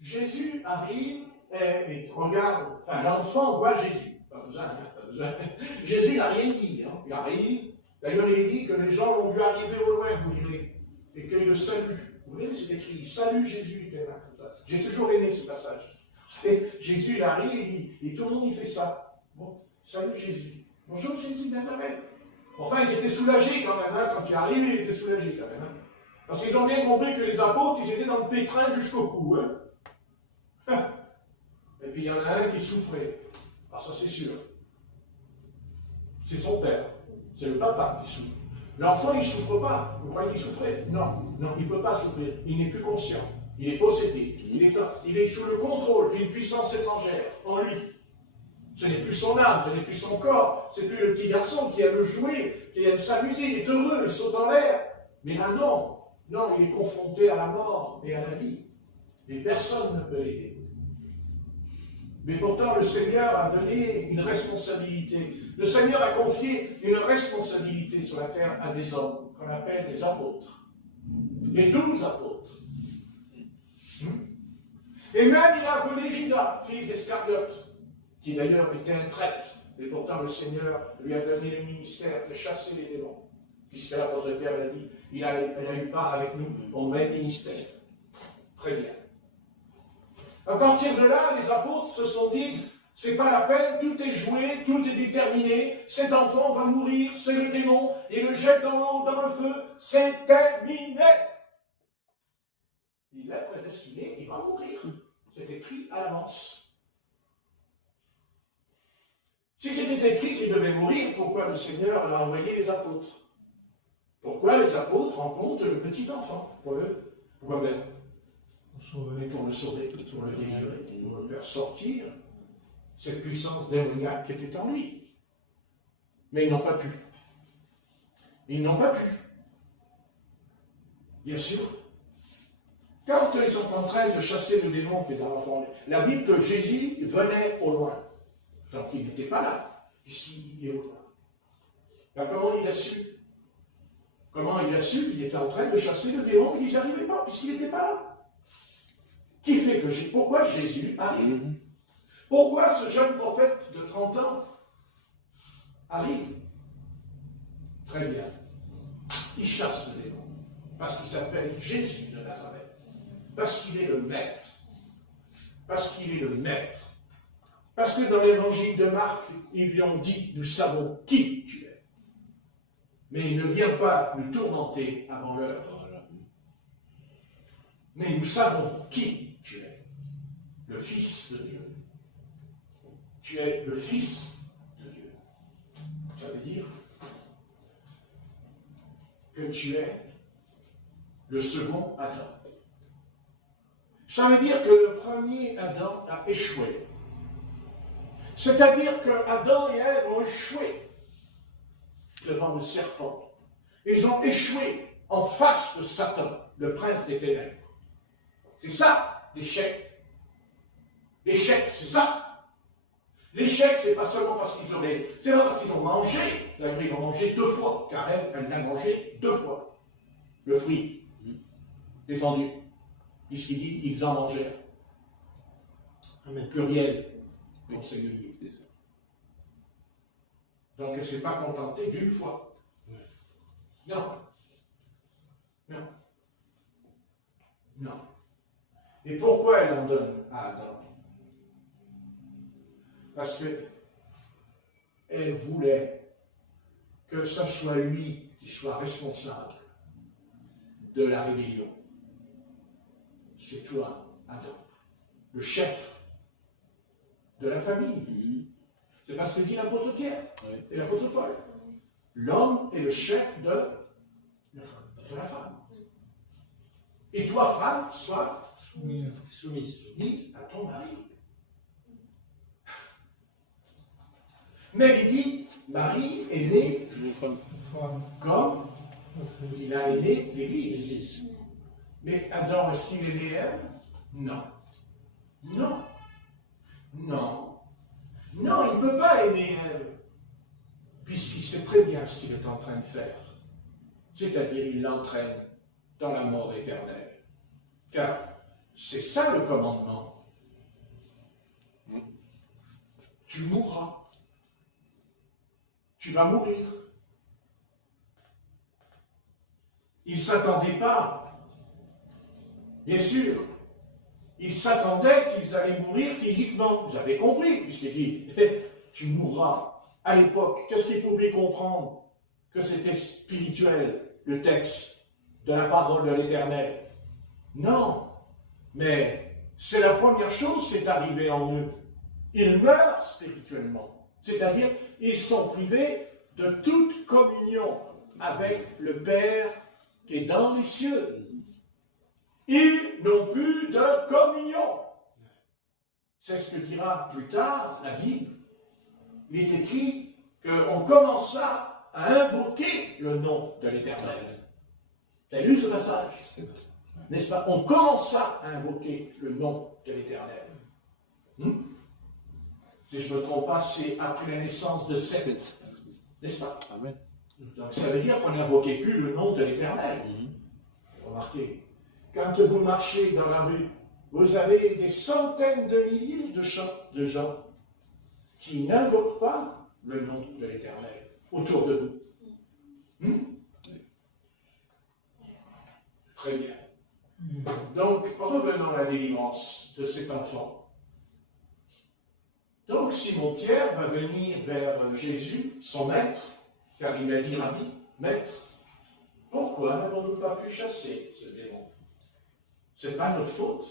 Jésus arrive et regarde, enfin l'enfant voit Jésus. Pas besoin, hein, pas besoin. Jésus n'a rien dit, hein. Il arrive. D'ailleurs, il est dit que les gens ont dû arriver au loin, vous direz, et qu'il le salue. Vous voyez, c'est écrit, salut Jésus, comme ça. J'ai toujours aimé ce passage. Et Jésus, il arrive, et tout le monde, il fait ça. Bon, salut Jésus. Bonjour Jésus de Nazareth. Enfin, ils étaient soulagés quand même, hein. Quand il est arrivé, ils étaient soulagés quand même. Hein. Parce qu'ils ont bien compris que les apôtres, ils étaient dans le pétrin jusqu'au cou. Hein. Et puis il y en a un qui souffrait. Alors ça c'est sûr. C'est son père. C'est le papa qui souffre. L'enfant, il ne souffre pas. Vous croyez qu'il souffrait? Non, non, il ne peut pas souffrir. Il n'est plus conscient. Il est possédé. Il est sous le contrôle d'une puissance étrangère en lui. Ce n'est plus son âme, ce n'est plus son corps. C'est plus le petit garçon qui aime jouer, qui aime s'amuser. Il est heureux, il saute en l'air. Mais là, non. Non, il est confronté à la mort et à la vie. Et personne ne peut l'aider. Mais pourtant, le Seigneur a donné une responsabilité. Le Seigneur a confié une responsabilité sur la terre à des hommes, qu'on appelle des apôtres. Les 12 apôtres. Et même il a appelé Judas, fils d'Iscariote, qui d'ailleurs était un traître. Et pourtant, le Seigneur lui a donné le ministère de chasser les démons. Puisque l'apôtre Pierre l'a dit, elle a eu part avec nous au même ministère. Très bien. À partir de là, les apôtres se sont dit, c'est pas la peine, tout est joué, tout est déterminé, cet enfant va mourir, c'est le démon, il le jette dans l'eau, dans le feu, c'est terminé. Il est prédestiné, il va mourir. C'est écrit à l'avance. Si c'était écrit qu'il devait mourir, pourquoi le Seigneur a envoyé les apôtres? Pourquoi les apôtres rencontrent le petit enfant? Pourquoi même? Pour le sauver, pour le délivrer, pour le faire sortir cette puissance démoniaque qui était en lui. Mais ils n'ont pas pu. Ils n'ont pas pu. Bien sûr. Quand ils sont en train de chasser le démon qui est dans l'enfant, la Bible que Jésus venait au loin. Donc il n'était pas là, puisqu'il est au loin. Ben, comment il a su? Comment il a su qu'il était en train de chasser le démon et qu'il n'y arrivait pas, puisqu'il n'était pas là? Qui fait que pourquoi Jésus arrive? Pourquoi ce jeune prophète de 30 ans arrive? Très bien. Il chasse le démon. Parce qu'il s'appelle Jésus de Nazareth. Parce qu'il est le maître. Parce qu'il est le maître. Parce que dans l'évangile de Marc, ils lui ont dit, nous savons qui tu es. Mais il ne vient pas nous tourmenter avant l'heure. Mais nous savons qui tu es. Le Fils de Dieu. Tu es le Fils de Dieu. Ça veut dire que tu es le second Adam. Ça veut dire que le premier Adam a échoué. C'est-à-dire que Adam et Ève ont échoué devant le serpent. Ils ont échoué en face de Satan, le prince des ténèbres. C'est ça, l'échec. L'échec, c'est ça. L'échec, c'est pas seulement parce qu'ils auraient... C'est pas parce qu'ils ont mangé. D'ailleurs, ils l'ont mangé 2 fois. Car elle l'a mangé 2 fois. Le fruit défendu. Puisqu'il dit, ils en mangèrent. Pluriel. Pour singulier. Donc, elle ne s'est pas contentée d'une fois. Non. Non. Non. Et pourquoi elle en donne à Adam? Parce qu'elle voulait que ce soit lui qui soit responsable de la rébellion. C'est toi, Adam, le chef de la famille. C'est parce que dit l'apôtre Pierre et l'apôtre Paul. L'homme est le chef de la femme. Et toi, femme, sois soumise à ton mari. Mais il dit, Marie est née comme il a aimé l'Église. Mais Adam, est-ce qu'il est né Ève? Non. Non. Non. Non, il ne peut pas aimer Ève, puisqu'il sait très bien ce qu'il est en train de faire. C'est-à-dire, il l'entraîne dans la mort éternelle. Car C'est ça le commandement. Tu mourras. Tu vas mourir. Ils ne s'attendaient pas. Bien sûr, ils s'attendaient qu'ils allaient mourir physiquement. Vous avez compris, puisqu'il dit, tu mourras. À l'époque, qu'est-ce qu'ils pouvaient comprendre? Que c'était spirituel, le texte de la parole de l'Éternel. Non, mais c'est la première chose qui est arrivée en eux. Ils meurent spirituellement, c'est-à-dire ils sont privés de toute communion avec le Père qui est dans les cieux. Ils n'ont plus de communion. C'est ce que dira plus tard la Bible. Il est écrit qu'on commença à invoquer le nom de l'Éternel. Vous avez lu ce passage? N'est-ce pas? On commença à invoquer le nom de l'Éternel. Si je ne me trompe pas, c'est après la naissance de Seth. N'est-ce pas? Amen. Donc ça veut dire qu'on n'invoquait plus le nom de l'Éternel. Remarquez, quand vous marchez dans la rue, vous avez des centaines de milliers de gens qui n'invoquent pas le nom de l'Éternel autour de vous. Très bien. Donc, revenons à la délivrance de cet enfant. Donc, Simon-Pierre va venir vers Jésus, son maître, car il a dit, Rabbi, maître, pourquoi n'avons-nous pas pu chasser ce démon? Ce n'est pas notre faute.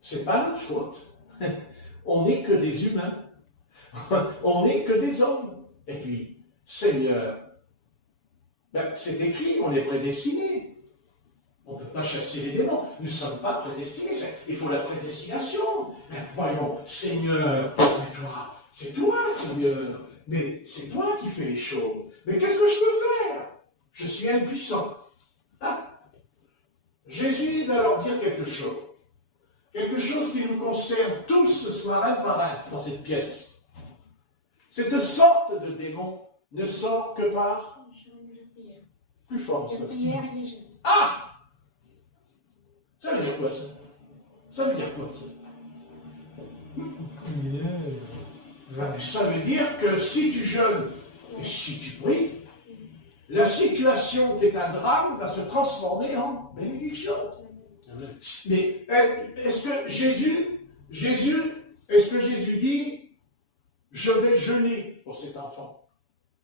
Ce n'est pas notre faute. On n'est que des humains. On n'est que des hommes. Et puis, Seigneur, c'est écrit, on est prédestinés. On ne peut pas chasser les démons. Nous ne sommes pas prédestinés. Il faut la prédestination. Mais voyons, Seigneur, c'est toi, Seigneur. Mais c'est toi qui fais les choses. Mais qu'est-ce que je peux faire? Je suis impuissant. Jésus va leur dire quelque chose. Quelque chose qui nous concerne tous ce soir, un par un, dans cette pièce. Cette sorte de démon ne sort que par... Plus fort. La prière et les jeûnes. Ah! Ça veut dire quoi, ça? Ça veut dire quoi, ça? Ça veut dire que si tu jeûnes et si tu pries, la situation qui est un drame va se transformer en bénédiction. Mais est-ce que Jésus, est-ce que Jésus dit, je vais jeûner pour cet enfant?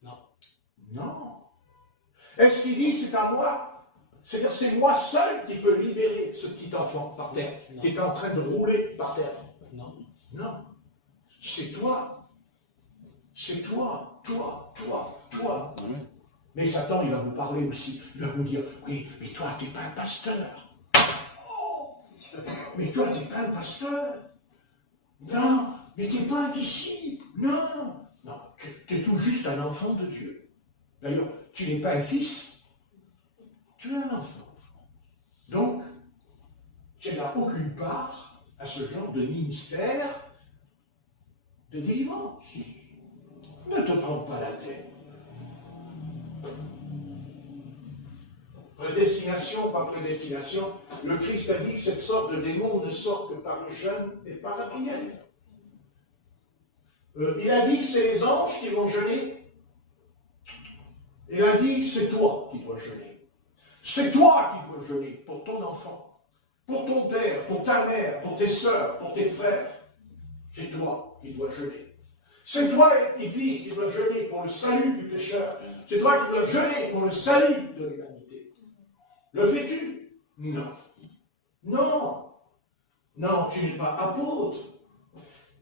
Non. Non. Est-ce qu'il dit, c'est à moi? C'est-à-dire, c'est moi seul qui peux libérer ce petit enfant par terre, qui est en train de rouler par terre? Non. Non. C'est toi. C'est toi, toi. Mais Satan, il va vous parler aussi. Il va vous dire, oui, mais toi, tu n'es pas un pasteur. Mais toi, tu n'es pas un pasteur. Non, mais tu n'es pas un disciple. Non. Non, tu es tout juste un enfant de Dieu. D'ailleurs, tu n'es pas un fils, tu es un enfant. Donc, tu n'as aucune part à ce genre de ministère de délivrance. Ne te prends pas la tête. Prédestination, pas prédestination, le Christ a dit que cette sorte de démon ne sort que par le jeûne et par la prière. Il a dit c'est les anges qui vont jeûner. Il a dit c'est toi qui dois jeûner. C'est toi qui dois jeûner pour ton enfant, pour ton père, pour ta mère, pour tes sœurs, pour tes frères. C'est toi qui dois jeûner. C'est toi, Église, qui dois jeûner pour le salut du pécheur. C'est toi qui dois jeûner pour le salut de l'humanité. Le fais-tu? Non. Non. Non, tu n'es pas apôtre.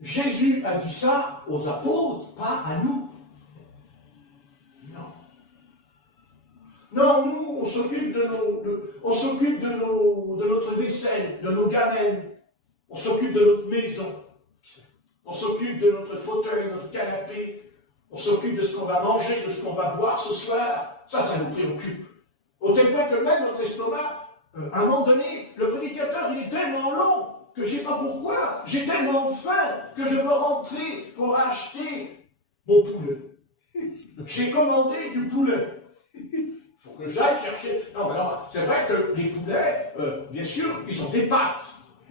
Jésus a dit ça aux apôtres, pas à nous. Non. Non, nous, on s'occupe de notre vaisselle, de nos gamelles. On s'occupe de notre maison. On s'occupe de notre fauteuil, notre canapé. On s'occupe de ce qu'on va manger, de ce qu'on va boire ce soir. Ça nous préoccupe. Au tel point que même notre estomac, à un moment donné, le prédicateur, il est tellement long que je ne sais pas pourquoi. J'ai tellement faim que je veux rentrer pour acheter mon poulet. J'ai commandé du poulet. Il faut faut que j'aille chercher. Non, mais non, c'est vrai que les poulets, bien sûr, ils ont des pattes.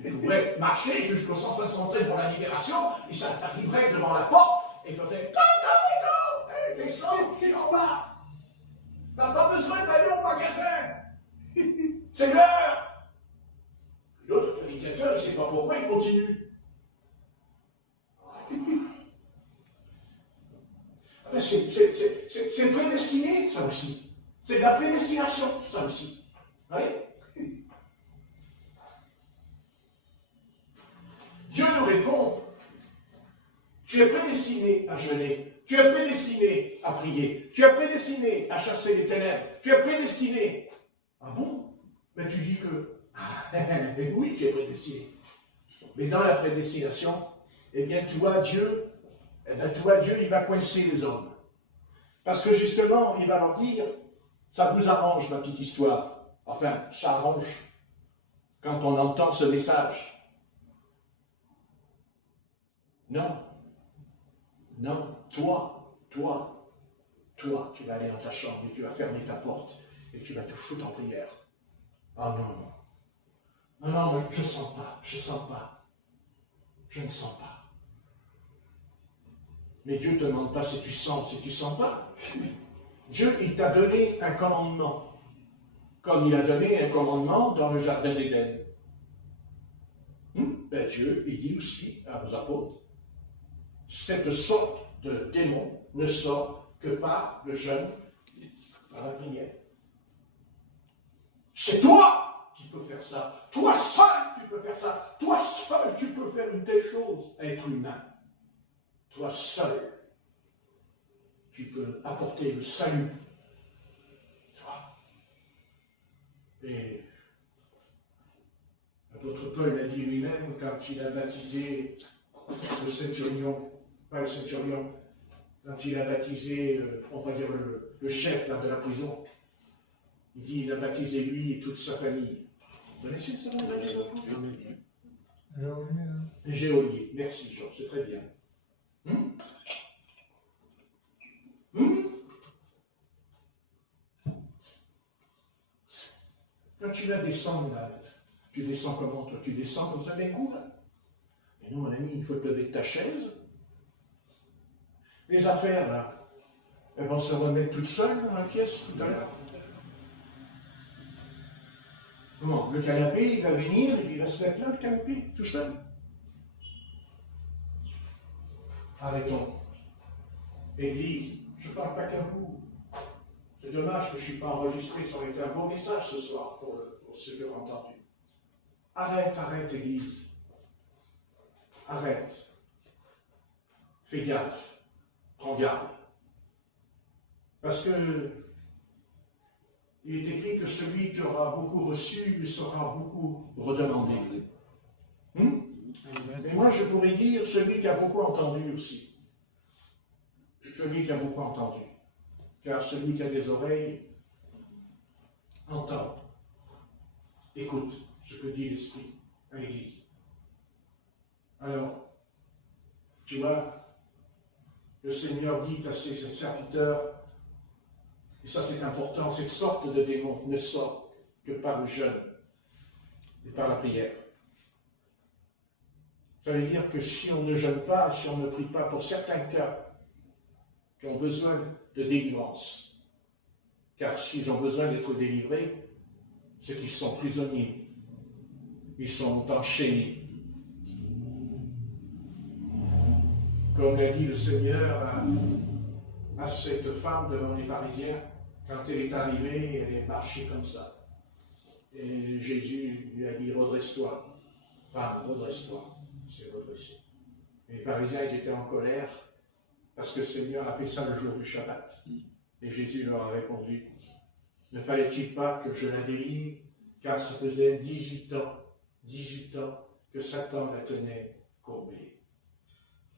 Ils pourraient marcher jusqu'au 167 pour la libération, et ça arriverait devant la porte, et faisaient « descends, je suis en bas. T'as pas besoin d'aller au magasin. C'est l'heure. » L'autre prédicateur, il ne sait pas pourquoi, il continue. C'est prédestiné, ça aussi. C'est de la prédestination, ça aussi. Vous voyez? Dieu nous répond, tu es prédestiné à jeûner, tu es prédestiné à prier, tu es prédestiné à chasser les ténèbres, tu es prédestiné. Ah bon? Mais tu dis que, oui, tu es prédestiné. Mais dans la prédestination, eh bien, toi, Dieu, il va coincer les hommes. Parce que justement, il va leur dire, ça vous arrange, ma petite histoire. Enfin, ça arrange quand on entend ce message. Non, non, toi, tu vas aller dans ta chambre et tu vas fermer ta porte et tu vas te foutre en prière. Ah non, non, je ne sens pas, je ne sens pas. Mais Dieu ne te demande pas si tu sens pas. Dieu, il t'a donné un commandement, comme il a donné un commandement dans le jardin d'Éden. Ben Dieu, il dit aussi à vos apôtres, cette sorte de démon ne sort que par le jeûne, par la prière. C'est toi qui peux faire ça. Toi seul, tu peux faire ça. Toi seul, tu peux faire une telle chose, être humain. Toi seul, tu peux apporter le salut. Toi. Et l'apôtre Paul a dit lui-même quand il a baptisé le centurion, pas le centurion, quand il a baptisé, on va dire le chef de la prison, il dit il a baptisé lui et toute sa famille. Vous connaissez ça, Géolier. Merci, Jean, c'est très bien. Quand tu vas descendre là, tu descends comment toi? Tu descends dans un égout là? Mais non, mon ami, il faut te lever de ta chaise. Les affaires là, elles vont se remettre toutes seules dans la pièce tout à l'heure. Comment? Le canapé, il va venir et il va se mettre là, le canapé, tout seul. Arrêtons. Église, je ne parle pas qu'à vous. C'est dommage que je ne suis pas enregistré, ça aurait été un beau message ce soir pour ceux qui ont entendu. Arrête, Église. Arrête. Fais gaffe. Prends garde. Parce que il est écrit que celui qui aura beaucoup reçu lui sera beaucoup redemandé. Et moi, je pourrais dire celui qui a beaucoup entendu aussi. Celui qui a beaucoup entendu. Car celui qui a des oreilles entend. Écoute ce que dit l'Esprit à l'Église. Alors, tu vois, le Seigneur dit à ses serviteurs, et ça c'est important, cette sorte de démon ne sort que par le jeûne et par la prière. Ça veut dire que si on ne jeûne pas, si on ne prie pas pour certains cas qui ont besoin de délivrance, car s'ils ont besoin d'être délivrés, c'est qu'ils sont prisonniers, ils sont enchaînés. Comme l'a dit le Seigneur à cette femme devant les pharisiens, quand elle est arrivée, elle est marchée comme ça. Et Jésus lui a dit, redresse-toi. Femme, redresse-toi. C'est redressé. Et les pharisiens, ils étaient en colère, parce que le Seigneur a fait ça le jour du Shabbat. Et Jésus leur a répondu, ne fallait-il pas que je la délivre, car ça faisait 18 ans que Satan la tenait courbée.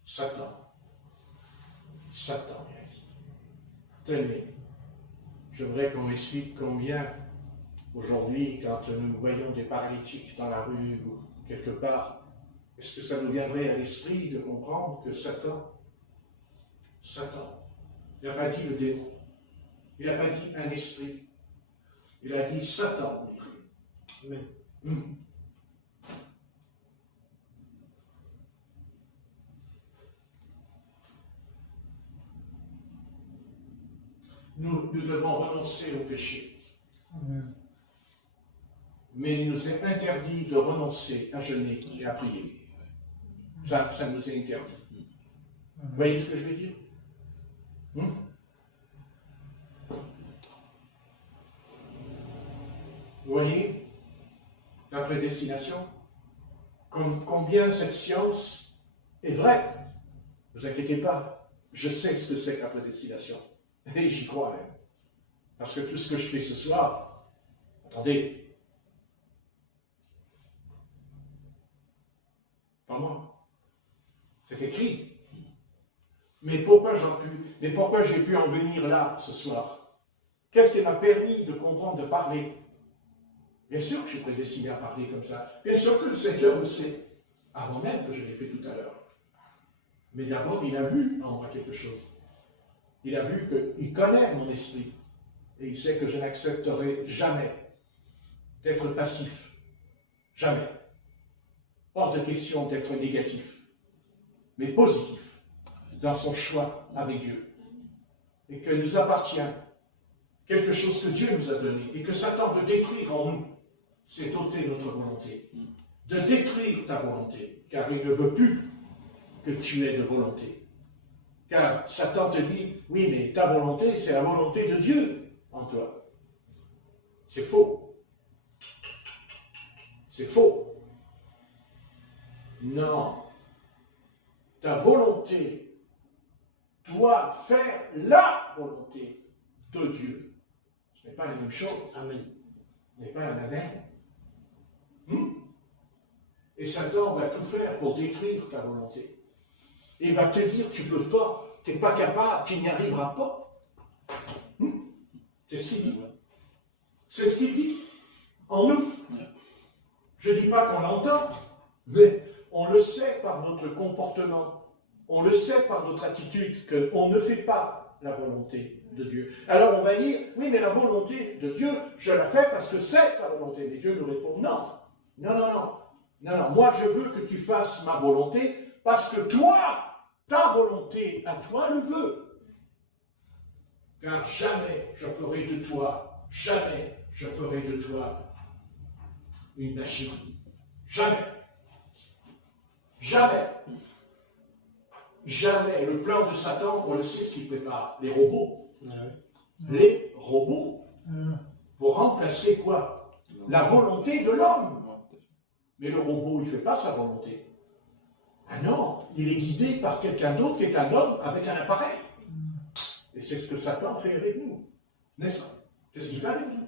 Satan, tenez, j'aimerais qu'on m'explique combien, aujourd'hui, quand nous voyons des paralytiques dans la rue ou quelque part, est-ce que ça nous viendrait à l'esprit de comprendre que Satan, il n'a pas dit le démon, il n'a pas dit un esprit, Il a dit Satan. Amen. Nous devons renoncer au péché. Amen. Mais il nous est interdit de renoncer à jeûner et à prier. Ça nous est interdit. Vous voyez ce que je veux dire? Vous voyez la prédestination? Combien cette science est vraie? Ne vous inquiétez pas, je sais ce que c'est que la prédestination. Et j'y crois même. Parce que tout ce que je fais ce soir, attendez, pas moi. C'est écrit. Mais pourquoi j'ai pu en venir là ce soir? Qu'est-ce qui m'a permis de comprendre, de parler? Bien sûr que je suis prédestiné à parler comme ça. Bien sûr que le Seigneur le sait, avant même que je l'ai fait tout à l'heure. Mais d'abord, il a vu en moi quelque chose. Il a vu qu'il connaît mon esprit. Et il sait que je n'accepterai jamais d'être passif. Jamais. Hors de question d'être négatif. Mais positif dans son choix avec Dieu. Et que nous appartient quelque chose que Dieu nous a donné et que Satan veut détruire en nous, c'est ôter notre volonté. De détruire ta volonté, car il ne veut plus que tu aies de volonté. Car Satan te dit, oui, mais ta volonté, c'est la volonté de Dieu en toi. C'est faux. C'est faux. Non. Ta volonté doit faire la volonté de Dieu. Ce n'est pas la même chose. Amen. Ce n'est pas la même. Et Satan va tout faire pour détruire ta volonté. Il va te dire, tu ne peux pas, tu n'es pas capable, tu n'y arriveras pas. C'est ce qu'il dit. C'est ce qu'il dit en nous. Je ne dis pas qu'on l'entend, mais on le sait par notre comportement. On le sait par notre attitude qu'on ne fait pas la volonté de Dieu. Alors on va dire, oui, mais la volonté de Dieu, je la fais parce que c'est sa volonté. Mais Dieu nous répond, non. Non, non, non. Non, non, moi je veux que tu fasses ma volonté parce que toi, ta volonté à toi le veut. Car jamais je ferai de toi, jamais je ferai de toi une machine. Jamais. Jamais. Jamais. Le plan de Satan, on le sait ce qu'il prépare. Les robots. Les robots. Pour remplacer quoi? La volonté de l'homme. Mais le robot, il ne fait pas sa volonté. Ah non, il est guidé par quelqu'un d'autre qui est un homme avec un appareil. Et c'est ce que Satan fait avec nous. N'est-ce pas? C'est ce qu'il fait avec nous.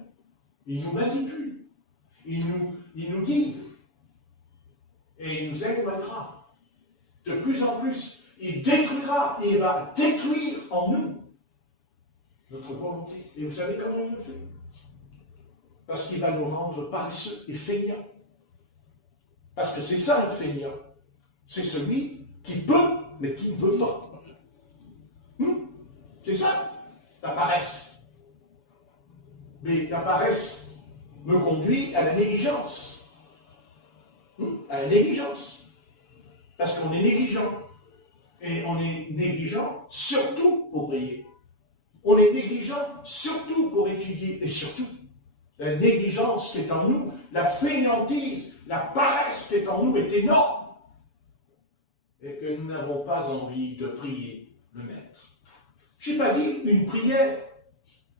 Il nous manipule. Il nous guide. Et il nous éloignera. De plus en plus, il détruira et il va détruire en nous notre volonté. Et vous savez comment il le fait? Parce qu'il va nous rendre paresseux et feignants. Parce que c'est ça un feignant. C'est celui qui peut, mais qui ne veut pas. C'est ça, la paresse. Mais la paresse me conduit à la négligence. À la négligence. Parce qu'on est négligent. Et on est négligent surtout pour prier. On est négligent surtout pour étudier. Et surtout, la négligence qui est en nous, la fainéantise, la paresse qui est en nous est énorme. Et que nous n'avons pas envie de prier le Maître. Je n'ai pas dit une prière,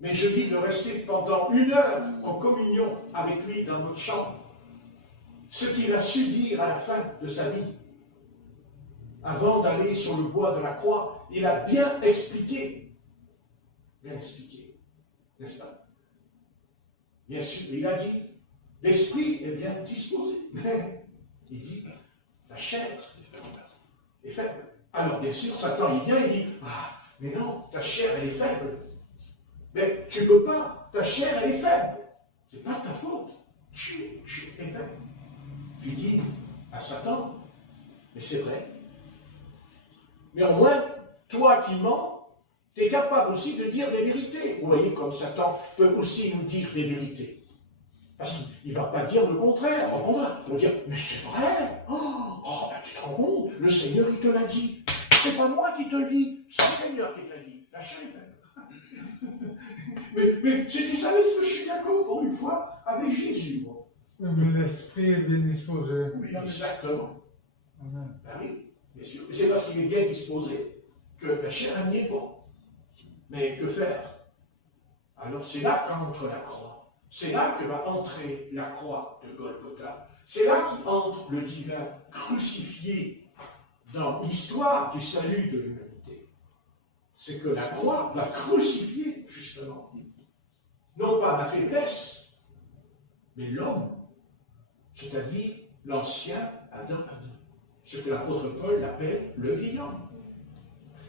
mais je dis de rester pendant 1 heure en communion avec lui dans notre chambre. Ce qu'il a su dire à la fin de sa vie. Avant d'aller sur le bois de la croix, il a bien expliqué. Bien expliqué. N'est-ce pas? Bien sûr, il a dit, l'esprit est bien disposé. Mais il dit, la chair est faible. Alors, bien sûr, Satan, il vient, il dit, ah, mais non, ta chair, elle est faible. Mais tu ne peux pas, ta chair, elle est faible. Ce n'est pas ta faute. Tu es faible. Tu dis à Satan, mais c'est vrai. Mais au moins, toi qui mens, tu es capable aussi de dire des vérités. Vous voyez comme Satan peut aussi nous dire des vérités. Parce qu'il ne va pas dire le contraire. Au contraire, il va dire, mais c'est vrai. Oh, ben, tu te rends compte, le Seigneur, il te l'a dit. C'est pas moi qui te le dis, c'est le Seigneur qui te l'a dit. La chair est faible. mais si tu savais ce que je suis d'accord pour une fois avec Jésus, moi. Mais l'esprit est bien disposé. Oui, exactement. Amen. Ben oui, bien sûr. Et c'est parce qu'il est bien disposé que la chair n'y est pas. Mais que faire? Alors c'est là qu'entre la croix. C'est là que va entrer la croix de Golgotha. C'est là qu'entre le divin crucifié dans l'histoire du salut de l'humanité. C'est que la croix va crucifier, justement, non pas la faiblesse, mais l'homme, c'est-à-dire l'ancien Adam, ce que l'apôtre Paul appelle le vieil homme.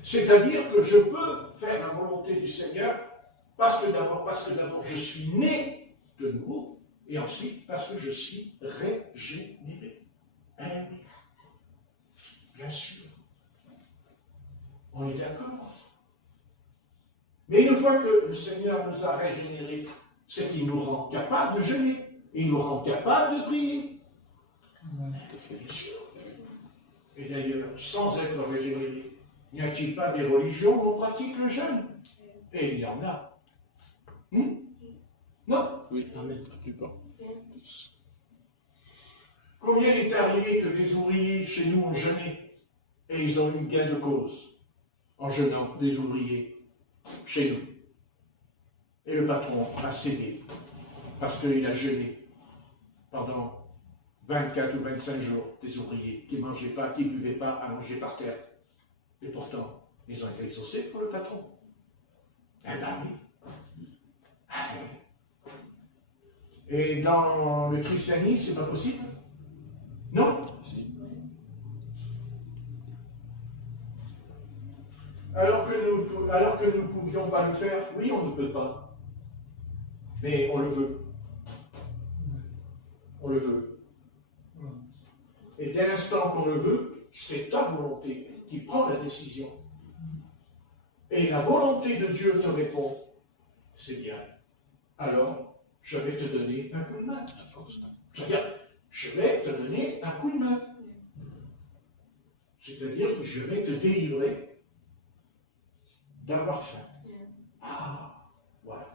C'est-à-dire que je peux faire la volonté du Seigneur parce que d'abord je suis né de nouveau, et ensuite parce que je suis régénéré. Hein, oui. Bien sûr. On est d'accord. Mais une fois que le Seigneur nous a régénérés, c'est qu'il nous rend capables de jeûner. Il nous rend capables de prier. Bien sûr. Et d'ailleurs, sans être régénéré, n'y a-t-il pas des religions où on pratique le jeûne? Et il y en a. Non? Oui, amen. La plupart. Combien il est arrivé que des ouvriers chez nous ont jeûné et ils ont eu gain de cause en jeûnant, des ouvriers chez nous. Et le patron a cédé parce qu'il a jeûné pendant 24 ou 25 jours, des ouvriers qui ne mangeaient pas, qui ne buvaient pas, allongés par terre. Et pourtant, ils ont été exaucés pour le patron. Eh bien oui. Ah oui. Et dans le christianisme, c'est pas possible? Non? Si. Alors que nous ne pouvions pas le faire, oui, on ne peut pas. Mais on le veut. On le veut. Et dès l'instant qu'on le veut, c'est ta volonté qui prend la décision. Et la volonté de Dieu te répond, c'est bien. Alors, je vais te donner un coup de main. À force. C'est-à-dire, je vais te donner un coup de main. C'est-à-dire que je vais te délivrer d'avoir faim. Ah, voilà.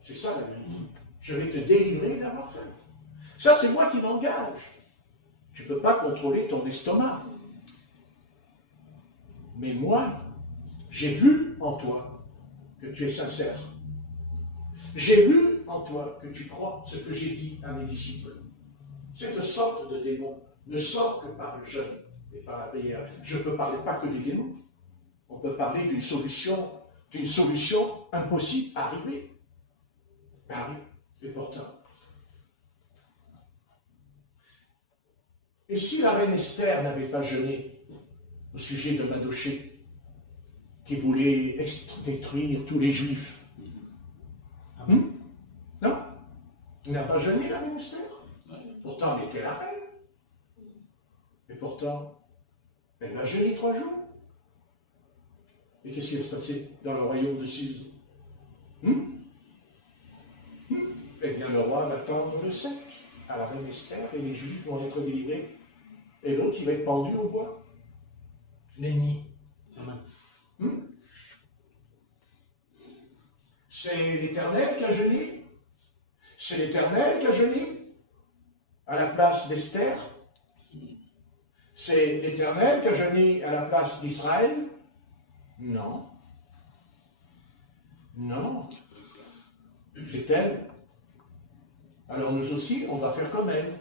C'est ça la vérité. Je vais te délivrer d'avoir faim. Ça, c'est moi qui m'engage. Tu ne peux pas contrôler ton estomac. Mais moi, j'ai vu en toi que tu es sincère. J'ai vu en toi que tu crois ce que j'ai dit à mes disciples. Cette sorte de démon ne sort que par le jeûne et par la prière. Je ne peux parler pas que des démons. On peut parler d'une solution impossible à arriver. Ah oui, et pourtant. Et si la reine Esther n'avait pas jeûné au sujet de Madoché, qui voulait détruire tous les Juifs, non? Il n'a pas jeûné la reine Esther. Pourtant, elle était la reine. Et pourtant, elle a jeûné 3 jours. Et qu'est-ce qui va se passer dans le royaume de Suse? Eh bien, le roi va tendre le sceptre à la reine Esther et les Juifs vont être délivrés. Et l'autre, il va être pendu au bois. L'ennemi. C'est l'Éternel qui a jeûné. C'est l'Éternel qui a jeûné à la place d'Esther. C'est l'Éternel qui a jeûné à la place d'Israël. Non. Non. C'est elle. Alors nous aussi, on va faire comme elle.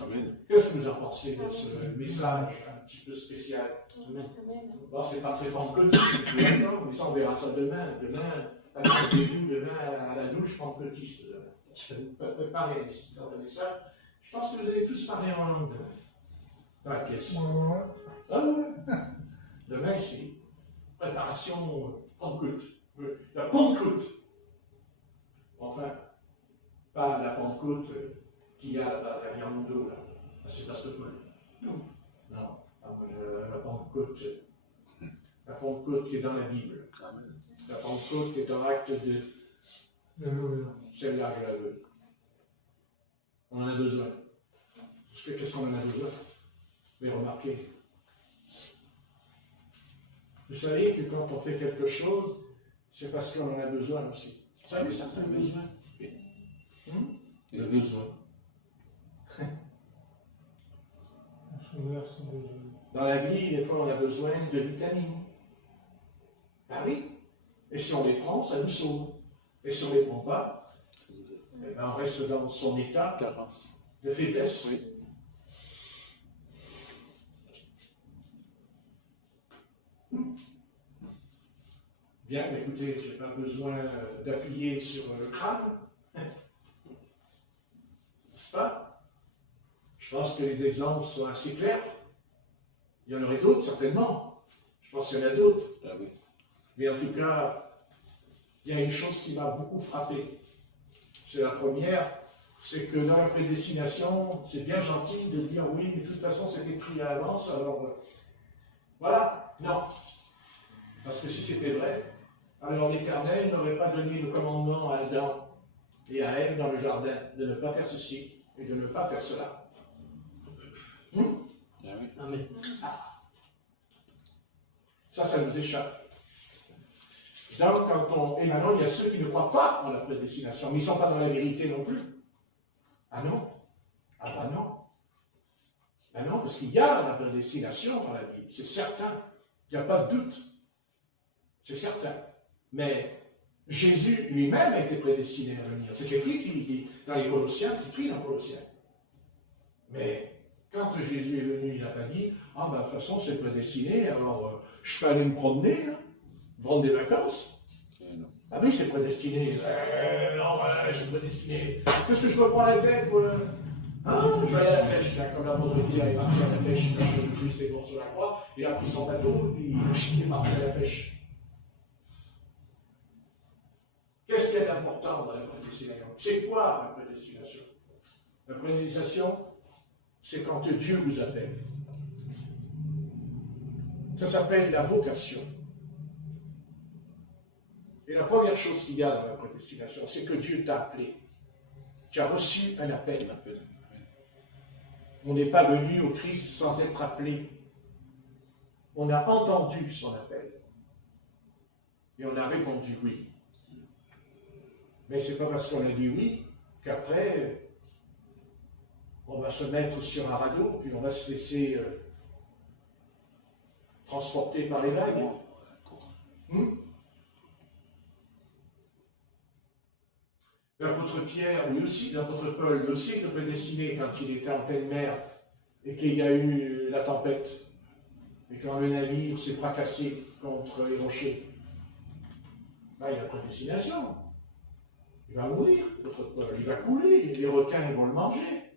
Amen. Qu'est-ce que vous en pensez de ce message un petit peu spécial? Bon, c'est pas très pentecôtiste, mais ça, on verra ça demain. Attendez-vous demain à la douche pentecôtiste. Je vais vous préparer dans le message. Je pense que vous allez tous parler en langue demain. Dans la pièce. Ah ouais. Demain, c'est préparation Pentecôte. La Pentecôte. Enfin, pas la Pentecôte qu'il y a là-bas derrière mon dos, là. C'est pas ce que non. Non. La Pentecôte, la Pentecôte qui est dans la Bible. Amen. La Pentecôte qui est dans l'acte de Alléluia. celle-là, je la veux. On en a besoin. Parce que qu'est-ce qu'on en a besoin? Mais remarquez. Vous savez que quand on fait quelque chose, c'est parce qu'on en a besoin aussi. Vous savez ça, c'est un besoin. Il a besoin. Merci de Dieu. Dans la vie, des fois, on a besoin de vitamines. Ben oui. Et si on les prend, ça nous sauve. Et si on ne les prend pas, eh ben, on reste dans son état Carence. de faiblesse. Oui. Bien, mais écoutez, je n'ai pas besoin d'appuyer sur le crâne. N'est-ce pas? Je pense que les exemples sont assez clairs. Il y en aurait d'autres, certainement. Je pense qu'il y en a d'autres. Ah oui. Mais en tout cas, il y a une chose qui m'a beaucoup frappé. C'est la première, c'est que dans la prédestination, c'est bien gentil de dire oui, mais de toute façon, c'est écrit à l'avance, alors voilà. Non. Parce que si c'était vrai, alors l'Éternel n'aurait pas donné le commandement à Adam et à Ève dans le jardin de ne pas faire ceci et de ne pas faire cela. Ah oui. Amen. Ça nous échappe. Donc, et maintenant, il y a ceux qui ne croient pas en la prédestination, mais ils ne sont pas dans la vérité non plus. Ah non? Ah ben non. Ben non, parce qu'il y a la prédestination dans la Bible, c'est certain. Il n'y a pas de doute. C'est certain. Mais Jésus lui-même a été prédestiné à venir. C'est écrit dans les Colossiens, c'est écrit dans les Colossiens. Mais quand Jésus est venu, il n'a pas dit, ah ben de toute façon c'est prédestiné, alors je vais aller me promener, hein, prendre des vacances. Non. Ah oui, c'est prédestiné. Non, voilà, c'est prédestiné. Qu'est-ce que je me prends la tête hein, je vais aller à la pêche, comme l'apôtre Pierre est parti à la pêche quand le Christ est mort sur la croix, il a pris son bateau, puis il est parti à la pêche. Qu'est-ce qu'il y a d'important dans la prédestination? C'est quoi la prédestination? La prédestination, c'est quand Dieu vous appelle. Ça s'appelle la vocation. Et la première chose qu'il y a dans la prédestination, c'est que Dieu t'a appelé. Tu as reçu un appel. On n'est pas venu au Christ sans être appelé. On a entendu son appel. Et on a répondu oui. Mais ce n'est pas parce qu'on a dit oui qu'après, on va se mettre sur un radeau, puis on va se laisser transporter par les vagues. L'apôtre Pierre, lui aussi, l'apôtre Paul, lui aussi était prédestiné quand il était en pleine mer et qu'il y a eu la tempête. Et quand le navire s'est fracassé contre les rochers, ben, il y a la prédestination. Il va mourir, l'apôtre Paul, il va couler, les requins ils vont le manger.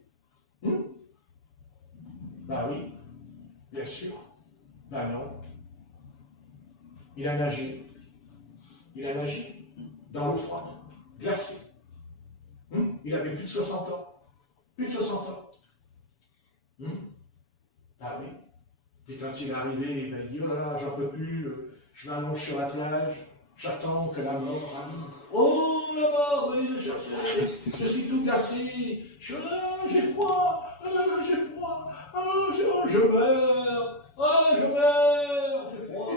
Ben oui, bien sûr. Ben non. Il a nagé. Il a nagé dans l'eau froide, glacée. Il avait plus de 60 ans. Plus de 60 ans. Ah oui. Et quand il est arrivé, il m'a dit, oh là là, j'en peux plus, je m'allonge sur la plage, j'attends que la mort arrive. Oh, la mort, venez me chercher, je suis tout glacé, j'ai froid, j'ai froid, je meurs, j'ai froid.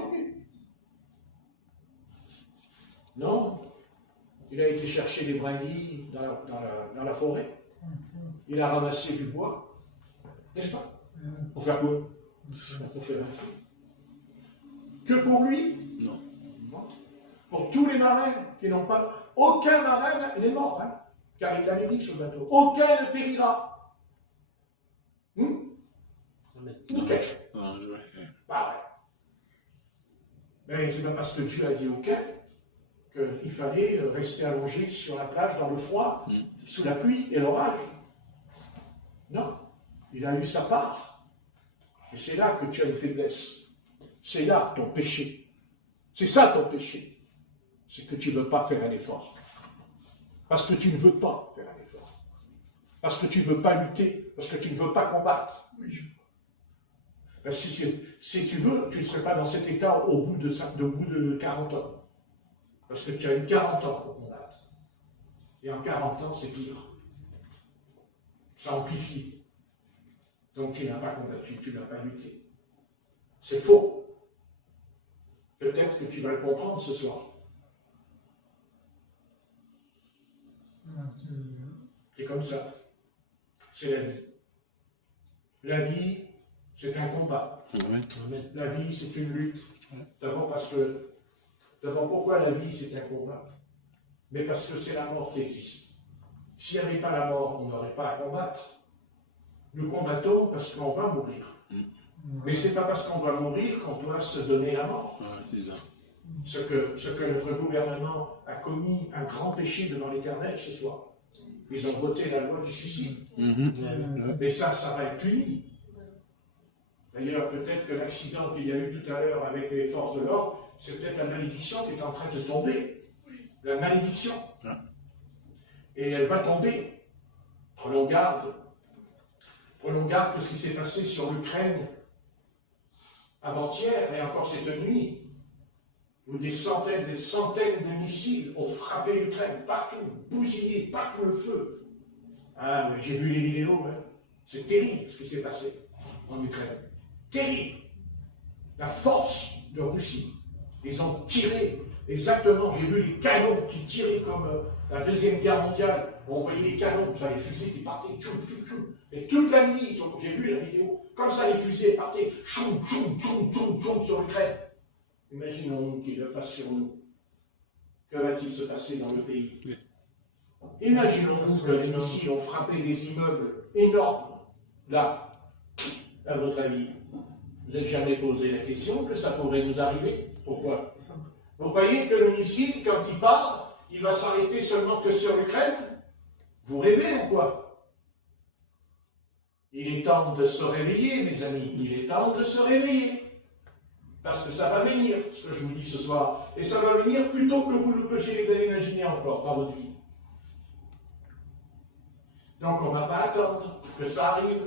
Non. Il a été chercher des brindilles dans la forêt. Il a ramassé du bois. N'est-ce pas? Pour faire quoi? Pour faire un feu. Que pour lui? Non. Non. Pour tous les marins qui n'ont pas... Aucun marin n'est mort, hein, car il l'avait dit sur le bateau. Aucun ne périra. Aucun. Bah ouais. Mais c'est pas parce que Dieu a dit aucun qu'il fallait rester allongé sur la plage dans le froid, sous la pluie et l'orage. Non, il a eu sa part. Et c'est là que tu as une faiblesse. C'est là ton péché. C'est ça ton péché. C'est que tu ne veux pas faire un effort. Parce que tu ne veux pas faire un effort. Parce que tu ne veux pas lutter. Parce que tu ne veux pas combattre. Oui, Si tu veux, tu ne serais pas dans cet état au bout de 40 ans. Parce que tu as eu 40 ans pour combattre. Et en 40 ans, c'est pire. Ça amplifie. Donc tu n'as pas combattu, tu n'as pas lutté. C'est faux. Peut-être que tu vas le comprendre ce soir. C'est comme ça. C'est la vie. La vie, c'est un combat. Amen. La vie, c'est une lutte. D'abord, pourquoi la vie, c'est un combat? Mais parce que c'est la mort qui existe. S'il n'y avait pas la mort, on n'aurait pas à combattre. Nous combattons parce qu'on va mourir. Mais ce n'est pas parce qu'on va mourir qu'on doit se donner la mort. C'est ça. Ce que notre gouvernement a commis un grand péché devant l'Éternel ce soir. Ils ont voté la loi du suicide. Mais ça va être puni. D'ailleurs, peut-être que l'accident qu'il y a eu tout à l'heure avec les forces de l'ordre, c'est peut-être la malédiction qui est en train de tomber. La malédiction. Et elle va tomber. Prenons garde. Prenons garde de ce qui s'est passé sur l'Ukraine avant-hier et encore cette nuit, où des centaines de missiles ont frappé l'Ukraine, partout, bousillé, partout le feu. Ah, mais j'ai vu les vidéos, hein. C'est terrible ce qui s'est passé en Ukraine. Terrible. La force de Russie. Ils ont tiré, exactement, j'ai vu les canons qui tiraient comme la Deuxième Guerre mondiale. On voyait les canons, ça, les fusées qui partaient, tchou, tchou, tchou. Et toute la nuit, j'ai vu la vidéo, comme ça les fusées partaient, tchou, tchou, tchou, tchou, tchou, sur l'Ukraine. Imaginons-nous qu'il le fasse sur nous. Que va-t-il se passer dans le pays? Imaginons-nous que les missiles ont frappé des immeubles énormes. Là, à votre avis, vous n'avez jamais posé la question que ça pourrait nous arriver? Pourquoi? Vous croyez que le missile, quand il part, il va s'arrêter seulement que sur l'Ukraine? Vous rêvez ou quoi? Il est temps de se réveiller, mes amis. Il est temps de se réveiller. Parce que ça va venir, ce que je vous dis ce soir. Et ça va venir plus tôt que vous le puissiez l'imaginer encore dans votre vie. Donc on ne va pas attendre que ça arrive.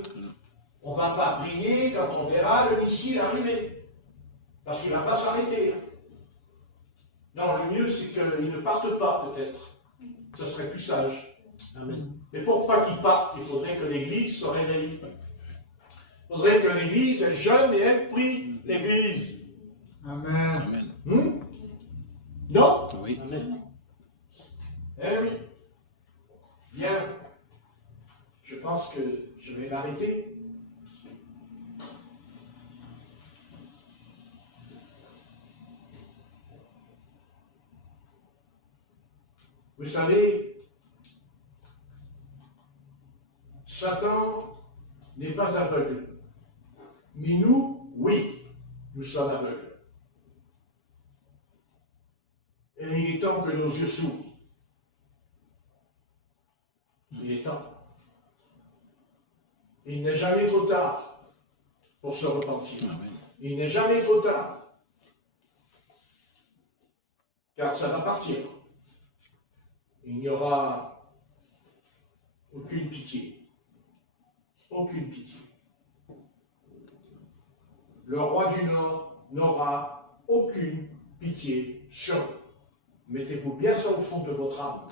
On ne va pas prier quand on verra le missile arriver. Parce qu'il ne va pas s'arrêter. Non, le mieux c'est qu'il ne parte pas peut-être. Ce serait plus sage. Amen. Mais pour pas qu'il parte, il faudrait que l'Église se réveille. Il faudrait que l'Église, elle jeûne et elle prie. L'Église. Amen. Amen. Non? Oui. Amen. Eh oui. Bien. Je pense que je vais m'arrêter. Vous savez, Satan n'est pas aveugle. Mais nous, oui, nous sommes aveugles. Et il est temps que nos yeux s'ouvrent. Il est temps. Il n'est jamais trop tard pour se repentir. Amen. Il n'est jamais trop tard. Car ça va partir. Il n'y aura aucune pitié. Aucune pitié. Le roi du Nord n'aura aucune pitié sur vous. Mettez-vous bien ça au fond de votre âme.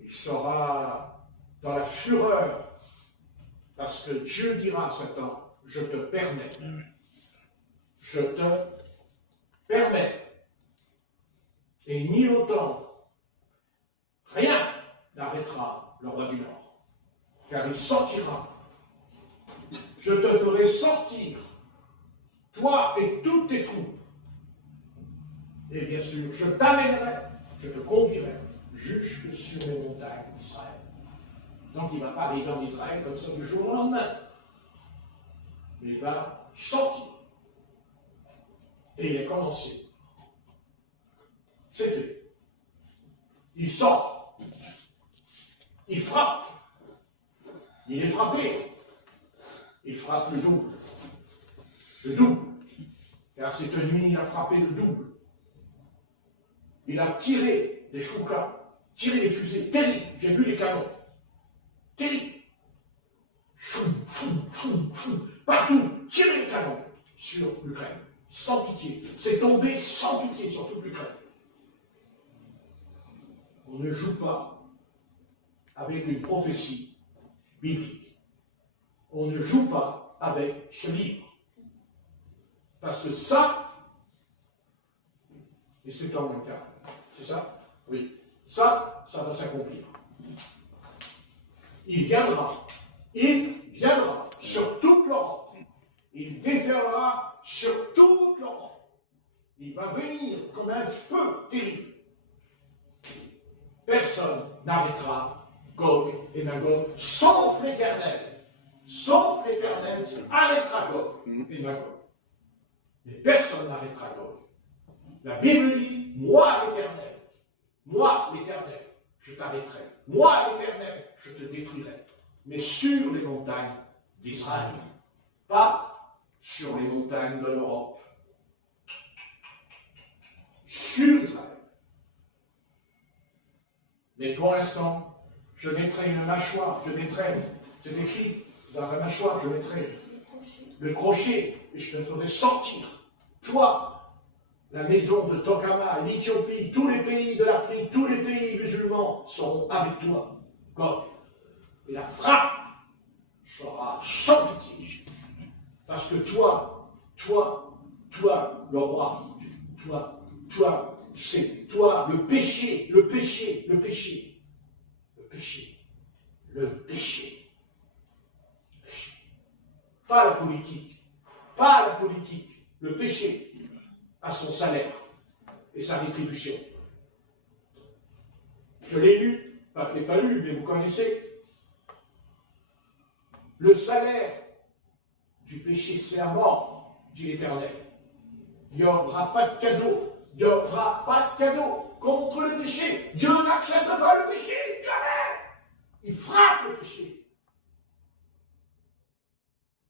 Il sera dans la fureur, parce que Dieu dira à Satan, je te permets. Je te permets. Et ni longtemps, rien n'arrêtera le roi du Nord, car il sortira. Je te ferai sortir, toi et toutes tes troupes. Et bien sûr, je t'amènerai, je te conduirai jusque sur les montagnes d'Israël. Donc il ne va pas arriver en Israël comme ça du jour au lendemain. Mais il va sortir. Et il est commencé. C'est fait. Il sort. Il frappe. Il est frappé. Il frappe le double. Le double. Car cette nuit, il a frappé le double. Il a tiré des choukas, tiré des fusées terribles. J'ai vu les canons. Terribles. Chou, chou, chou, chou. Partout. l'Ukraine. Sans pitié. C'est tombé sans pitié sur toute l'Ukraine. On ne joue pas avec une prophétie biblique. On ne joue pas avec ce livre. Parce que ça, et c'est en mon cas, c'est ça? Oui. Ça va s'accomplir. Il viendra sur toute l'Europe. Il déferlera sur toute l'Europe. Il va venir comme un feu terrible. Personne n'arrêtera Gog et Magog, sauf l'Éternel. Sauf l'Éternel arrêtera Gog et Magog. Mais personne n'arrêtera Gog. La Bible dit, moi l'Éternel, je t'arrêterai. Moi l'Éternel, je te détruirai. Mais sur les montagnes d'Israël, pas sur les montagnes de l'Europe. Sur Israël. Mais pour l'instant, je mettrai une mâchoire, c'est écrit dans la mâchoire, je mettrai le crochet et je te ferai sortir. Toi, la maison de Tokama, l'Éthiopie, tous les pays de l'Afrique, tous les pays musulmans seront avec toi. Gog. Et la frappe sera sans pitié. Parce que toi, le roi, c'est toi, le péché. Pas la politique, le péché a son salaire et sa rétribution. Je l'ai lu, enfin, je ne l'ai pas lu, mais vous connaissez. Le salaire du péché, c'est la mort, dit l'Éternel. Il n'y aura pas de cadeau. Il n'y aura pas de cadeau contre le péché. Dieu n'accepte pas le péché, jamais. Il frappe le péché.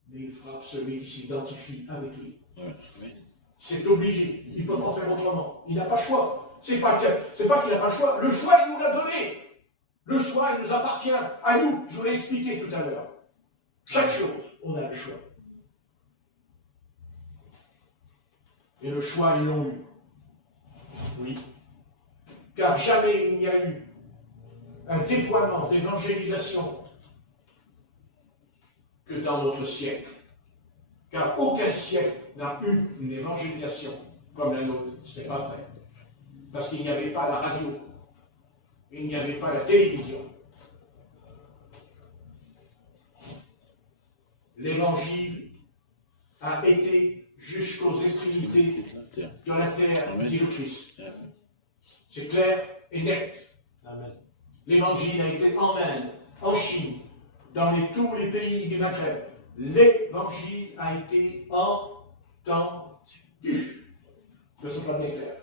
Mais il frappe celui qui s'identifie avec lui. C'est obligé. Il ne peut pas faire autrement. Il n'a pas le choix. C'est pas qu'il n'a pas le choix. Le choix, il nous l'a donné. Le choix, il nous appartient à nous. Je vous l'ai expliqué tout à l'heure. Chaque chose, on a le choix. Et le choix, ils l'ont eu. Oui. Car jamais il n'y a eu un déploiement d'évangélisation que dans notre siècle. Car aucun siècle n'a eu une évangélisation comme la nôtre. Ce n'est pas vrai. Parce qu'il n'y avait pas la radio. Il n'y avait pas la télévision. L'évangile a été jusqu'aux extrémités de la terre, dit le Christ. C'est clair et net. Amen. L'évangile a été en Inde, en Chine, dans tous les pays du Maghreb. L'évangile a été entendu. De ce pas bien clair.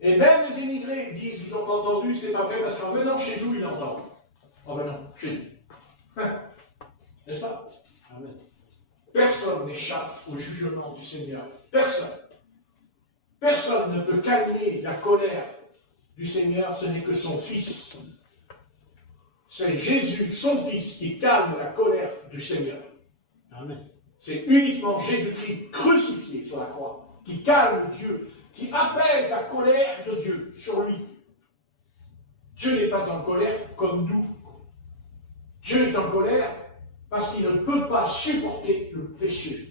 Et même les immigrés disent qu'ils ont entendu, c'est pas vrai, parce qu'en venant chez nous, ils l'entendent. En venant chez nous. N'est-ce pas? Amen. Personne n'échappe au jugement du Seigneur. Personne. Personne ne peut calmer la colère du Seigneur, ce n'est que son Fils. C'est Jésus, son Fils, qui calme la colère du Seigneur. Amen. C'est uniquement Jésus-Christ crucifié sur la croix qui calme Dieu, qui apaise la colère de Dieu sur lui. Dieu n'est pas en colère comme nous. Dieu est en colère parce qu'il ne peut pas supporter le péché.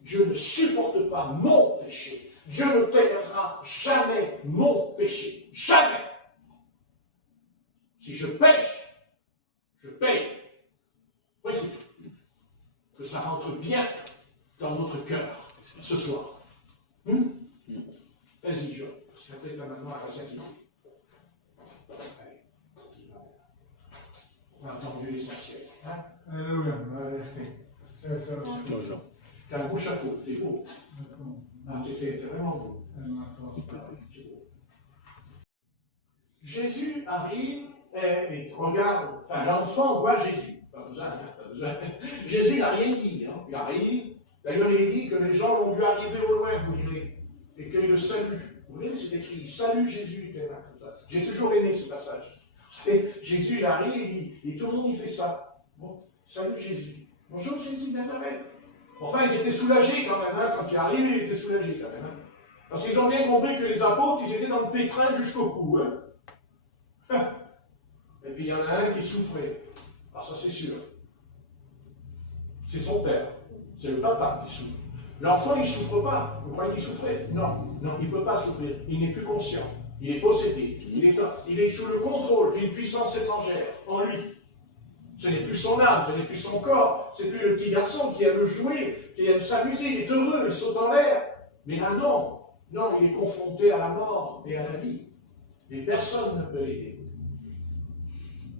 Dieu ne supporte pas mon péché. Dieu ne tolérera jamais mon péché. Jamais. Si je pêche, je paye. Oui, c'est tout. Que ça rentre bien dans notre cœur ce soir. Vas-y, Jean, parce qu'après ta maman a s'inquiéter. Allez, on a entendu l'essentiel. Hein? Alléluia. T'as un beau chapeau, t'es beau. Ah, t'es vraiment beau. Jésus arrive et regarde, enfin l'enfant voit Jésus. Pas besoin, hein, pas besoin. Jésus n'a rien dit, hein. Il arrive. D'ailleurs, il est dit que les gens l'ont vu arriver au loin, vous direz, et qu'il le salue. Vous voyez, c'est écrit, il salue Jésus. J'ai toujours aimé ce passage. Et Jésus, il arrive et tout le monde, il fait ça. Bon, salut Jésus. Bonjour Jésus de Nazareth. Enfin, ils étaient soulagés quand même, hein, quand il est arrivé, ils étaient soulagés quand même. Hein. Parce qu'ils ont bien compris que les apôtres, ils étaient dans le pétrin jusqu'au cou. Hein. Et puis il y en a un qui souffrait. Alors ça c'est sûr. C'est son père. C'est le papa qui souffre. L'enfant, il ne souffre pas. Vous croyez qu'il souffrait? Non, non, il ne peut pas souffrir. Il n'est plus conscient. Il est possédé. Il est sous le contrôle d'une puissance étrangère en lui. Ce n'est plus son âme, ce n'est plus son corps. C'est plus le petit garçon qui aime jouer, qui aime s'amuser. Il est heureux, il saute en l'air. Mais là, non. Non, il est confronté à la mort et à la vie. Et personne ne peut l'aider.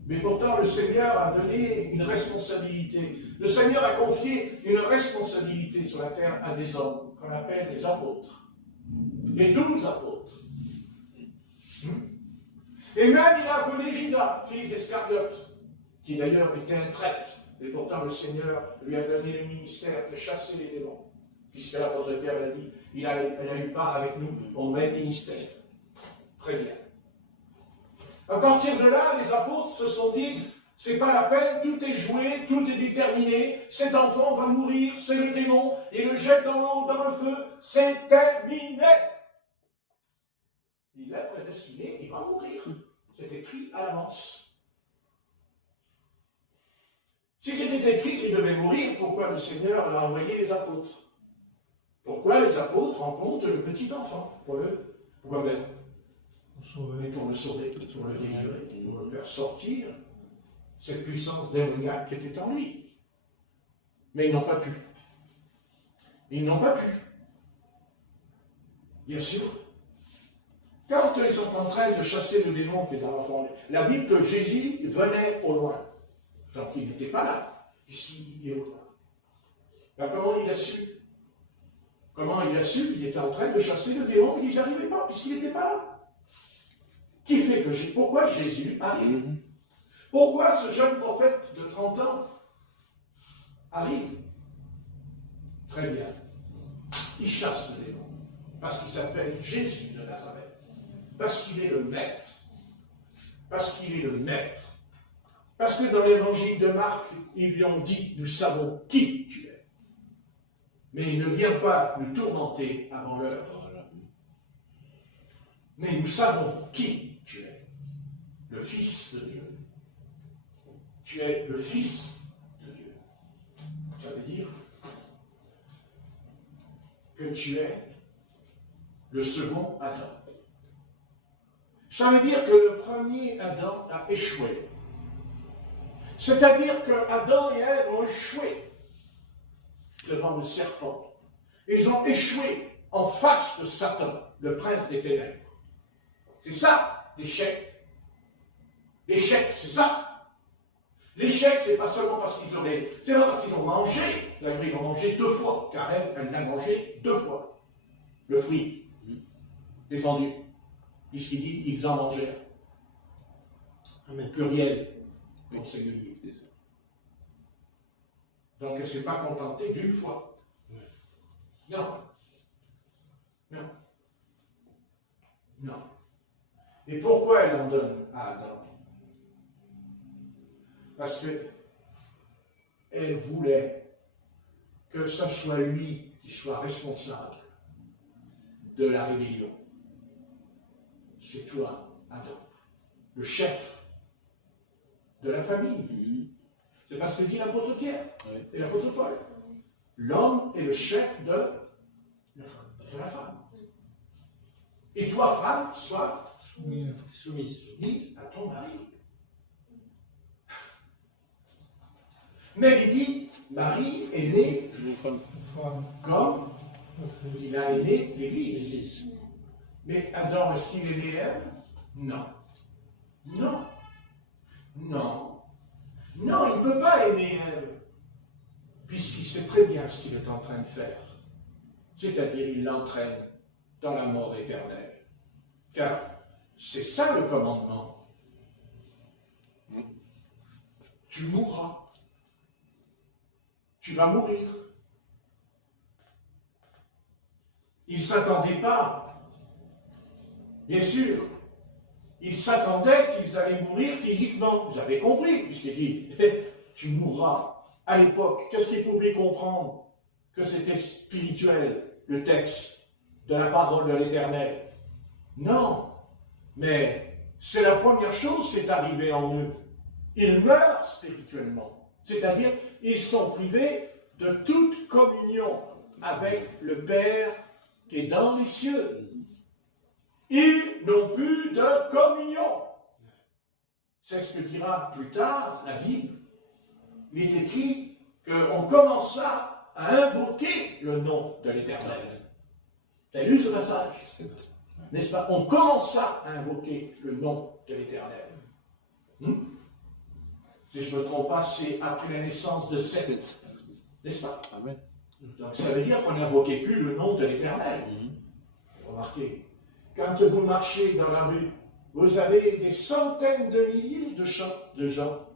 Mais pourtant, le Seigneur a donné une responsabilité. Le Seigneur a confié une responsabilité sur la terre à des hommes, qu'on appelle les apôtres. Les 12 apôtres. Et même il a appelé Judas, fils d'Iscariote, qui d'ailleurs était un traître. Et pourtant, le Seigneur lui a donné le ministère de chasser les démons. Puisque l'apôtre Pierre l'a dit, elle a eu part avec nous au même ministère. Très bien. À partir de là, les apôtres se sont dit, c'est pas la peine, tout est joué, tout est déterminé, cet enfant va mourir, c'est le démon, et le jette dans l'eau, dans le feu, c'est terminé. Il est prédestiné, il va mourir. C'est écrit à l'avance. Si c'était écrit qu'il devait mourir, pourquoi le Seigneur a envoyé les apôtres? Pourquoi les apôtres rencontrent le petit enfant? Pourquoi même? Pour le sauver, pour le délivrer, pour le faire sortir cette puissance démoniaque qui était en lui. Mais ils n'ont pas pu. Ils n'ont pas pu. Bien sûr. Quand ils sont en train de chasser le démon qui est dans l'enfant, la Bible que Jésus venait au loin. Donc il n'était pas là, puisqu'il est au loin. Ben, comment il a su? Comment il a su qu'il était en train de chasser le démon et qu'il n'y arrivait pas, puisqu'il n'était pas là? Qui fait que pourquoi Jésus arrive? Pourquoi ce jeune prophète de 30 ans arrive? Très bien. Il chasse le démon. Parce qu'il s'appelle Jésus de Nazareth. Parce qu'il est le maître. Parce qu'il est le maître. Parce que dans l'évangile de Marc, ils lui ont dit, nous savons qui tu es. Mais il ne vient pas nous tourmenter avant l'heure. Mais nous savons qui tu es. Le Fils de Dieu. Tu es le Fils de Dieu. Ça veut dire que tu es le second Adam. Ça veut dire que le premier Adam a échoué. C'est-à-dire que Adam et Ève ont échoué devant le serpent. Ils ont échoué en face de Satan, le prince des ténèbres. C'est ça, l'échec. L'échec, c'est ça. L'échec, c'est pas seulement parce qu'ils auraient... C'est pas parce qu'ils ont mangé. D'ailleurs, ils ont mangé 2 fois, car elle l'a mangé 2 fois. Le fruit défendu. Puisqu'il dit, ils en mangèrent. Amen. Pluriel. Au singulier. Donc, elle ne s'est pas contentée d'une fois. Non. Non. Non. Et pourquoi elle en donne à Adam? Parce qu'elle voulait que ce soit lui qui soit responsable de la rébellion. C'est toi, Adam, le chef de la famille. C'est parce que dit l'apôtre Pierre et l'apôtre Paul. L'homme est le chef de la femme. Et toi, femme, sois soumise à ton mari. Mais il dit, Marie est née comme il a aimé l'Église. Mais Adam, est-ce qu'il est né Ève? Non. Non. Non. Non, il ne peut pas aimer Ève, puisqu'il sait très bien ce qu'il est en train de faire. C'est-à-dire, il l'entraîne dans la mort éternelle. Car c'est ça le commandement. Tu mourras. Tu vas mourir. Il ne s'attendait pas. Bien sûr, il s'attendait qu'ils allaient mourir physiquement. Vous avez compris, puisqu'il dit, tu mourras. À l'époque, qu'est-ce qu'ils pouvaient comprendre que c'était spirituel, le texte de la parole de l'Éternel. Non, mais c'est la première chose qui est arrivée en eux. Ils meurent spirituellement, c'est-à-dire ils sont privés de toute communion avec le Père qui est dans les cieux. Ils n'ont plus de communion. C'est ce que dira plus tard la Bible. Il est écrit qu'on commença à invoquer le nom de l'Éternel. Tu as lu ce passage? N'est-ce pas? On commença à invoquer le nom de l'Éternel. Si je ne me trompe pas, c'est après la naissance de Seth. N'est-ce pas? Amen. Donc ça veut dire qu'on n'invoquait plus le nom de l'Éternel. Remarquez, quand vous marchez dans la rue, vous avez des centaines de milliers de gens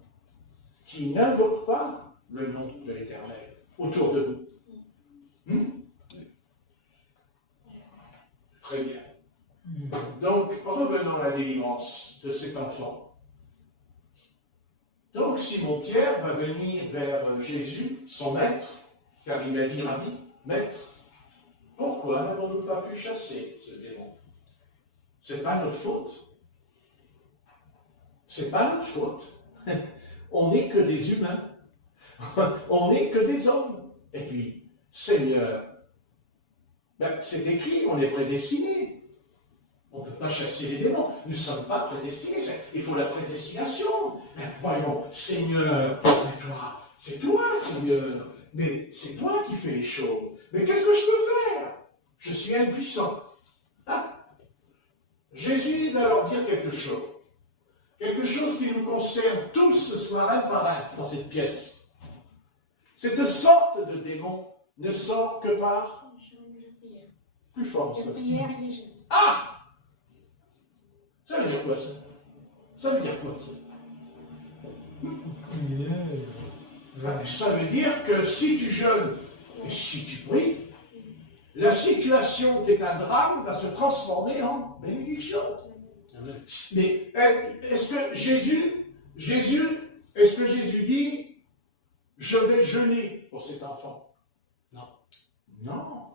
qui n'invoquent pas le nom de l'Éternel autour de vous. Très bien. Donc, revenons à la délivrance de cet enfant. Donc, Simon-Pierre va venir vers Jésus, son maître, car il a dit, Rabbi, maître, pourquoi n'avons-nous pas pu chasser ce démon? Ce n'est pas notre faute. C'est pas notre faute. On n'est que des humains. On n'est que des hommes. Et puis, Seigneur, c'est écrit, on est prédestinés. On ne peut pas chasser les démons. Nous ne sommes pas prédestinés. Il faut la prédestination. Mais voyons, Seigneur, c'est toi, Seigneur. Mais c'est toi qui fais les choses. Mais qu'est-ce que je peux faire? Je suis impuissant. Jésus va leur dire quelque chose. Quelque chose qui nous concerne tous ce soir, un par un, dans cette pièce. Cette sorte de démon ne sort que par... Plus fort. La prière et les jeûnes. Ah! Ça veut dire quoi, ça? Ça veut dire quoi, ça? Ça veut dire que si tu jeûnes et si tu pries, la situation qui est un drame va se transformer en bénédiction. Mais est-ce que Jésus dit, je vais jeûner pour cet enfant? Non. Non.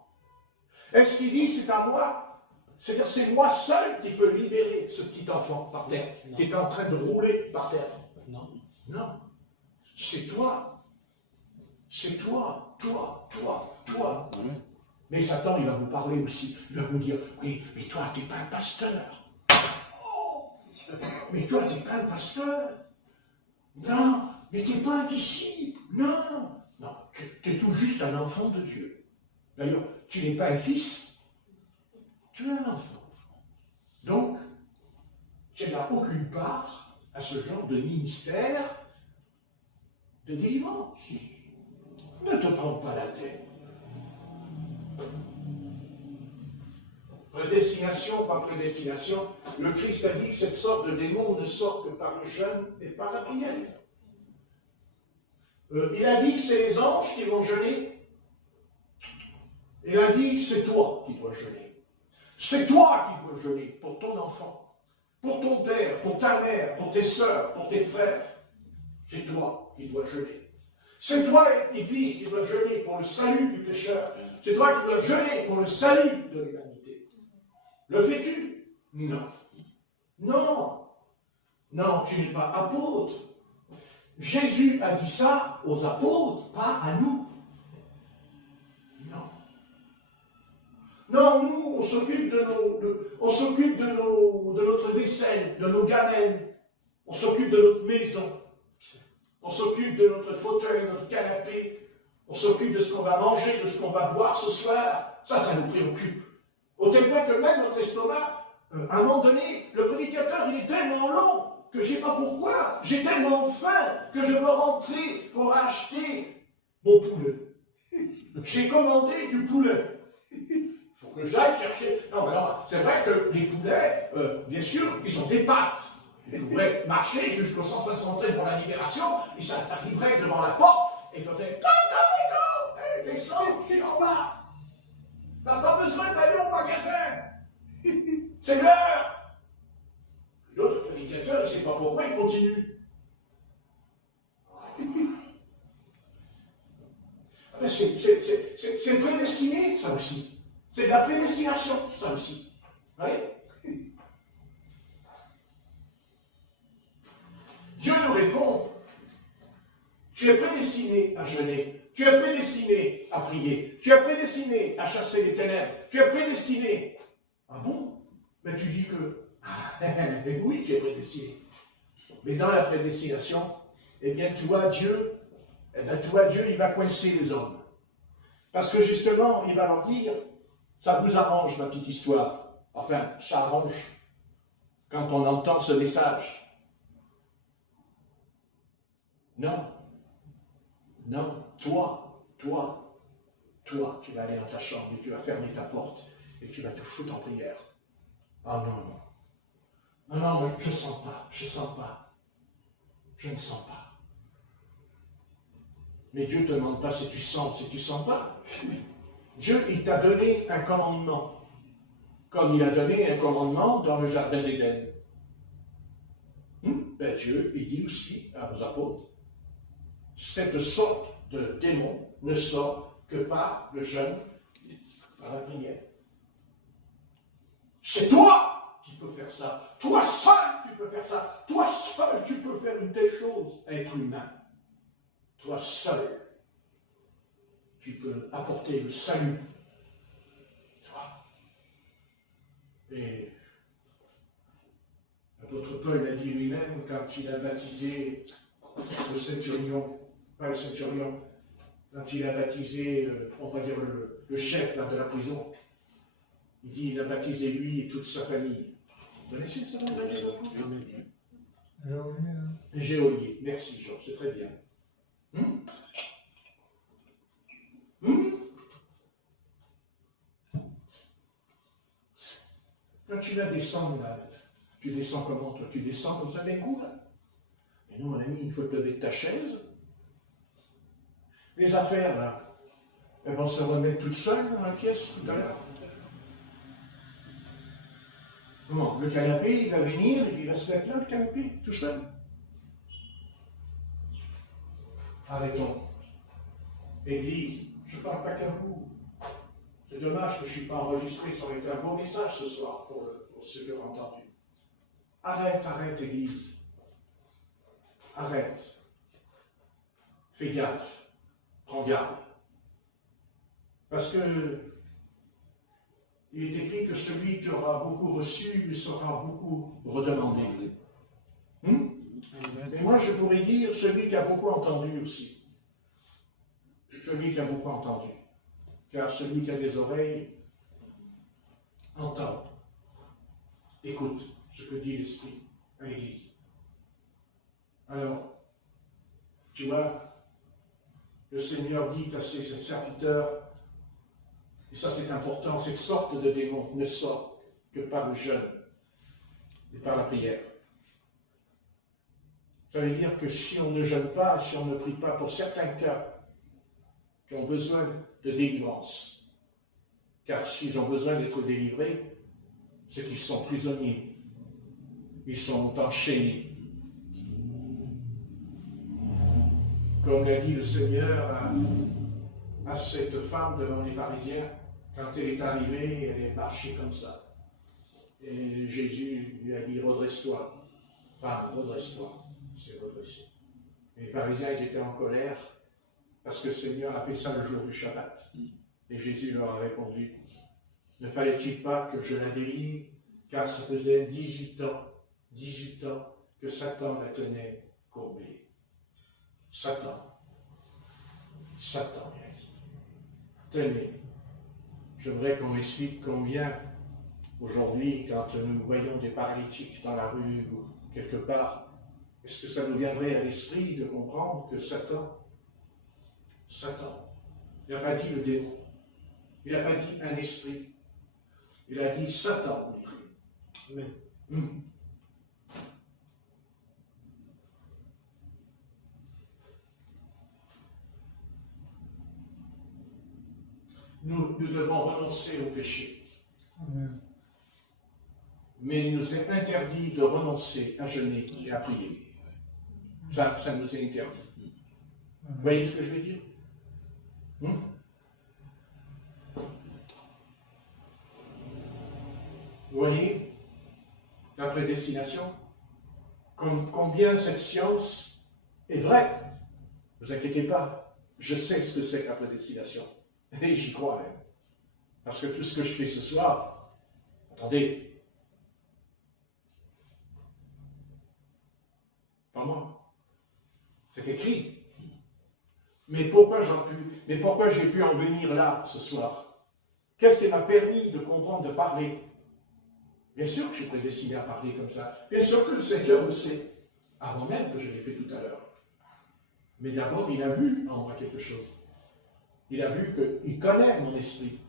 Est-ce qu'il dit, c'est à moi? C'est-à-dire, c'est moi seul qui peux libérer ce petit enfant par terre, qui est en train de rouler par terre? Non. Non. C'est toi. C'est toi, toi. Mais Satan, il va vous parler aussi. Il va vous dire, oui, mais toi, tu n'es pas un pasteur. Mais toi, tu n'es pas un pasteur. Non, mais tu n'es pas un disciple. Non, tu es tout juste un enfant de Dieu. D'ailleurs, tu n'es pas un fils, tu es un enfant. Donc, tu n'as aucune part à ce genre de ministère de délivrance. Ne te prends pas la tête. Prédestination, pas prédestination, le Christ a dit que cette sorte de démon ne sort que par le jeûne et par la prière. Il a dit que c'est les anges qui vont jeûner. Il a dit que c'est toi qui dois jeûner. C'est toi qui dois jeûner pour ton enfant, pour ton père, pour ta mère, pour tes sœurs, pour tes frères. C'est toi qui dois jeûner. C'est toi, Église, qui dois jeûner pour le salut du pécheur. C'est toi qui dois jeûner pour le salut de l'humanité. Le fais-tu? Non. Non. Non, tu n'es pas apôtre. Jésus a dit ça aux apôtres, pas à nous. Non. Non, nous, on s'occupe de notre vaisselle, de nos gamelles. On s'occupe de notre maison. On s'occupe de notre fauteuil, de notre canapé. On s'occupe de ce qu'on va manger, de ce qu'on va boire ce soir. Ça nous préoccupe. Au tel point que même notre estomac, à un moment donné, le prédicateur, il est tellement long que je ne sais pas pourquoi. J'ai tellement faim que je veux rentrer pour acheter mon poulet. J'ai commandé du poulet. Il faut que j'aille chercher. Non, alors, c'est vrai que les poulets, bien sûr, ils ont des pattes. Ils pourraient marcher jusqu'au 167 pour la libération, ils s'arriveraient devant la porte et ils faisaient go, descends, je suis en bas. T'as pas besoin d'aller au magasin. C'est l'heure. L'autre prédicateur, il ne sait pas pourquoi, il continue. C'est prédestiné, ça aussi. C'est de la prédestination, ça aussi. Oui. Dieu nous répond, tu es prédestiné à jeûner, tu es prédestiné à prier, tu es prédestiné à chasser les ténèbres, tu es prédestiné. Ah bon? Mais tu dis que, oui, tu es prédestiné. Mais dans la prédestination, eh bien, toi, Dieu, il va coincer les hommes. Parce que justement, il va leur dire, ça vous arrange, ma petite histoire. Enfin, ça arrange quand on entend ce message. Non, non, toi, tu vas aller dans ta chambre et tu vas fermer ta porte et tu vas te foutre en prière. Ah non, non. Non, non, je ne sens pas, je ne sens pas. Mais Dieu ne te demande pas si tu sens pas. Dieu, il t'a donné un commandement, comme il a donné un commandement dans le jardin d'Éden. Ben Dieu, il dit aussi à vos apôtres, cette sorte de démon ne sort que par le jeûne, par la prière. C'est toi qui peux faire ça. Toi seul tu peux faire ça. Toi seul tu peux faire une telle chose, être humain. Toi seul, tu peux apporter le salut. Toi. Et l'apôtre Paul a dit lui-même quand il a baptisé le centurion, pas le centurion, quand il a baptisé, on va dire le chef là, de la prison, il dit il a baptisé lui et toute sa famille. Vous connaissez ça, vous avez Géolier. Merci Jean, c'est très bien. Quand tu vas descendre là, tu descends comment toi? Tu descends comme ça d'un coup là? Mais non mon ami, il faut te lever de ta chaise. Les affaires là, elles vont se remettre toutes seules dans la pièce tout à l'heure. Comment? Le canapé, il va venir, il va se mettre là, le canapé, tout seul. Arrêtons. Église, je ne parle pas qu'à vous. C'est dommage que je ne suis pas enregistré, ça aurait été un beau message ce soir pour ceux qui ont entendu. Arrête, Église. Arrête. Fais gaffe. Prends garde. Parce que il est écrit que celui qui aura beaucoup reçu lui sera beaucoup redemandé. Mais moi, je pourrais dire celui qui a beaucoup entendu aussi. Celui qui a beaucoup entendu. Car celui qui a des oreilles entend. Écoute ce que dit l'Esprit à l'Église. Alors, tu vois, le Seigneur dit à ses serviteurs, et ça c'est important, cette sorte de démon ne sort que par le jeûne et par la prière. Ça veut dire que si on ne jeûne pas, si on ne prie pas pour certains cas qui ont besoin de délivrance, car s'ils ont besoin d'être délivrés, c'est qu'ils sont prisonniers, ils sont enchaînés. Comme l'a dit le Seigneur à cette femme devant les pharisiens, quand elle est arrivée, elle est marchée comme ça. Et Jésus lui a dit, redresse-toi. Femme, redresse-toi. C'est redressé. Les pharisiens, ils étaient en colère parce que le Seigneur a fait ça le jour du Shabbat. Et Jésus leur a répondu, ne fallait-il pas que je la délivre, car ça faisait 18 ans que Satan la tenait courbée. Satan, tenez, j'aimerais qu'on m'explique combien, aujourd'hui, quand nous voyons des paralytiques dans la rue ou quelque part, est-ce que ça nous viendrait à l'esprit de comprendre que Satan, il n'a pas dit le démon, il n'a pas dit un esprit, il a dit Satan. Amen. Nous devons renoncer au péché. Amen. Mais il nous est interdit de renoncer à jeûner et à prier. Ça nous est interdit. Vous voyez ce que je veux dire? Vous voyez la prédestination? Combien cette science est vraie? Ne vous inquiétez pas, je sais ce que c'est que la prédestination. Et j'y crois même. Parce que tout ce que je fais ce soir, attendez, pas moi. C'est écrit. Mais pourquoi j'ai pu en venir là ce soir? Qu'est-ce qui m'a permis de comprendre, de parler? Bien sûr que je suis prédestiné à parler comme ça. Bien sûr que le Seigneur le sait, avant même que je l'ai fait tout à l'heure. Mais d'abord, il a vu en moi quelque chose. Il a vu qu'il connaît mon esprit.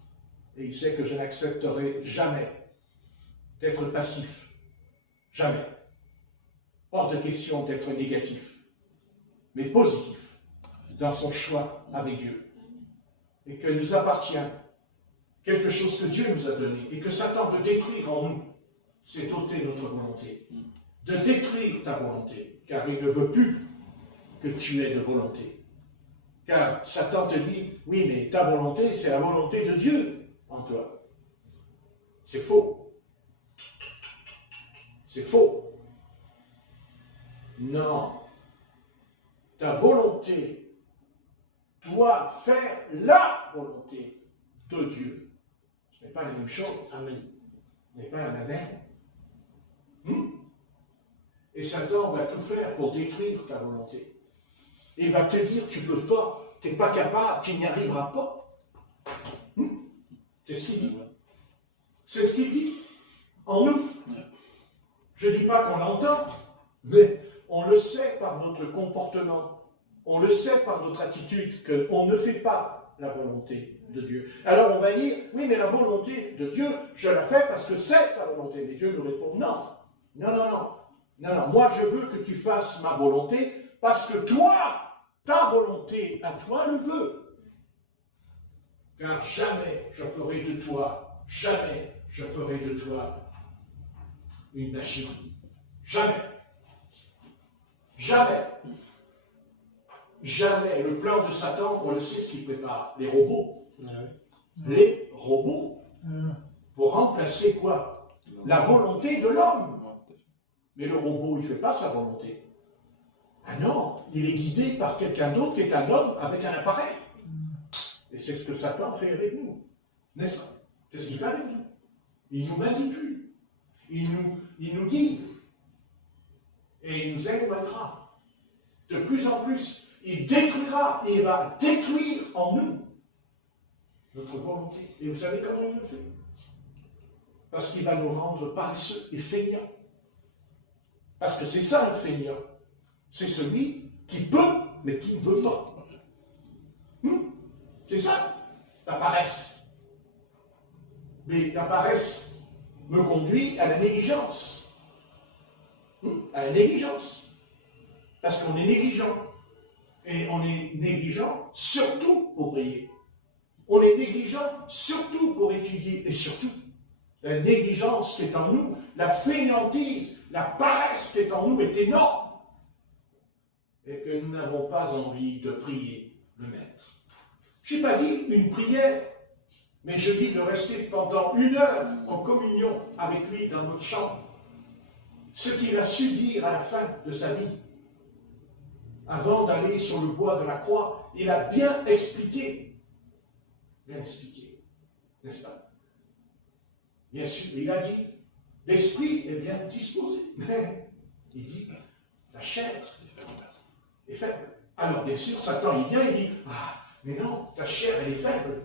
Et il sait que je n'accepterai jamais d'être passif. Jamais. Hors de question d'être négatif, mais positif dans son choix avec Dieu. Et qu'il nous appartient quelque chose que Dieu nous a donné et que Satan veut détruire en nous, c'est ôter notre volonté. De détruire ta volonté, car il ne veut plus que tu aies de volonté. Car Satan te dit, oui, mais ta volonté, c'est la volonté de Dieu en toi. C'est faux. C'est faux. Non. Ta volonté doit faire la volonté de Dieu. Ce n'est pas la même chose. Amen. Ce n'est pas la même. Et Satan va tout faire pour détruire ta volonté. Il va te dire, tu ne peux pas, tu n'es pas capable, tu n'y arriveras pas. C'est ce qu'il dit. C'est ce qu'il dit en nous. Je ne dis pas qu'on l'entend, mais on le sait par notre comportement. On le sait par notre attitude qu'on ne fait pas la volonté de Dieu. Alors on va dire, oui, mais la volonté de Dieu, je la fais parce que c'est sa volonté. Mais Dieu nous répond, non. Non, non, non. Non, non, moi je veux que tu fasses ma volonté parce que toi, ta volonté à toi le veut. Car jamais je ferai de toi, une machine. Jamais. Jamais. Jamais. Le plan de Satan, on le sait ce qu'il prépare. Les robots. Les robots. Pour remplacer quoi? La volonté de l'homme. Mais le robot, il ne fait pas sa volonté. Ah non, il est guidé par quelqu'un d'autre qui est un homme avec un appareil. Et c'est ce que Satan fait avec nous. N'est-ce pas? C'est ce qu'il fait avec nous. Il nous manipule. Il nous guide. Et il nous éloignera. De plus en plus, il détruira, et il va détruire en nous notre volonté. Et vous savez comment il le fait? Parce qu'il va nous rendre paresseux et feignants. Parce que c'est ça le feignant. C'est celui qui peut, mais qui ne veut pas. C'est ça, la paresse. Mais la paresse me conduit à la négligence. À la négligence. Parce qu'on est négligent. Et on est négligent surtout pour prier. On est négligent surtout pour étudier. Et surtout, la négligence qui est en nous, la fainéantise, la paresse qui est en nous est énorme. Et que nous n'avons pas envie de prier le Maître. Je n'ai pas dit une prière, mais je dis de rester pendant 1 heure en communion avec lui dans notre chambre. Ce qu'il a su dire à la fin de sa vie. Avant d'aller sur le bois de la croix, il a bien expliqué. Bien expliqué. N'est-ce pas? Bien sûr, il a dit, l'esprit est bien disposé. Mais il dit, la chair est faible. Alors, bien sûr, Satan, il vient, il dit, ah, mais non, ta chair, elle est faible.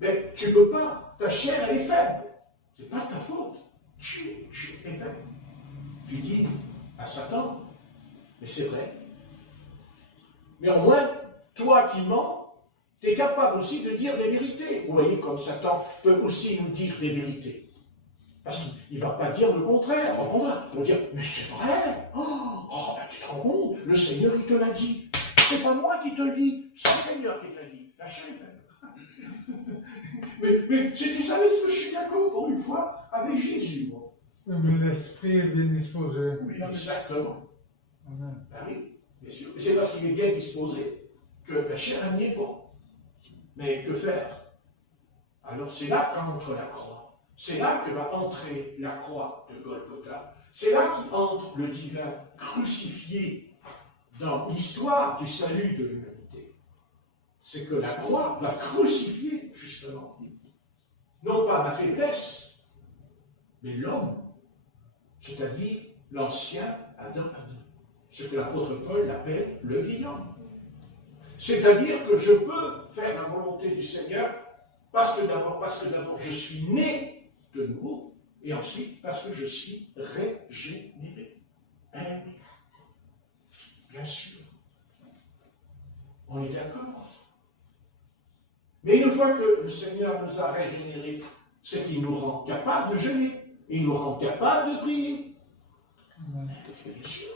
Mais tu ne peux pas, ta chair, elle est faible. Ce n'est pas ta faute. Tu es faible. Tu dis à Satan, mais c'est vrai. Mais au moins, toi qui mens, tu es capable aussi de dire des vérités. Vous voyez comme Satan peut aussi nous dire des vérités. Parce qu'il ne va pas dire le contraire. Il va dire, mais c'est vrai. Oh, ben tu te rends compte, le Seigneur, il te l'a dit. C'est pas moi qui te le dis, c'est le Seigneur qui te l'a dit. La chair est faible. mais si tu savais ce que je suis d'accord pour une fois avec Jésus, moi. Mais l'esprit est bien disposé. Oui, exactement. Amen. Ben oui, bien sûr. Et c'est parce qu'il est bien disposé que la chair n'y est pas. Mais que faire? Alors c'est là qu'entre la croix. C'est là que va entrer la croix de Golgotha. C'est là qu'entre le divin crucifié dans l'histoire du salut de l'humanité. C'est que la croix va crucifier, justement, non pas ma faiblesse, mais l'homme, c'est-à-dire l'ancien Adam, ce que l'apôtre Paul appelle le vieil homme. C'est-à-dire que je peux faire la volonté du Seigneur parce que d'abord je suis né de nouveau, et ensuite parce que je suis régénéré. Hein? Bien sûr. On est d'accord. Mais une fois que le Seigneur nous a régénérés, c'est qu'il nous rend capables de jeûner. Il nous rend capables de prier. Bien sûr.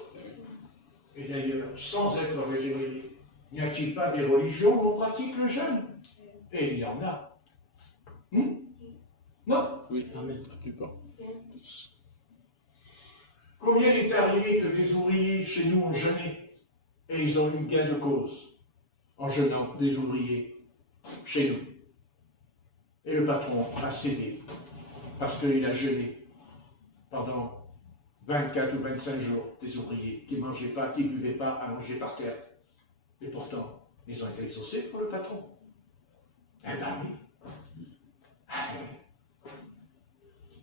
Et d'ailleurs, sans être régénéré, n'y a-t-il pas des religions où on pratique le jeûne? Et il y en a. Non? Oui, la plupart. Combien il est arrivé que des ouvriers chez nous ont jeûné et ils ont eu gain de cause en jeûnant, des ouvriers chez nous. Et le patron a cédé parce qu'il a jeûné pendant 24 ou 25 jours, des ouvriers qui ne mangeaient pas, qui ne buvaient pas, à manger par terre. Et pourtant, ils ont été exaucés pour le patron. Eh bien oui. Ah oui.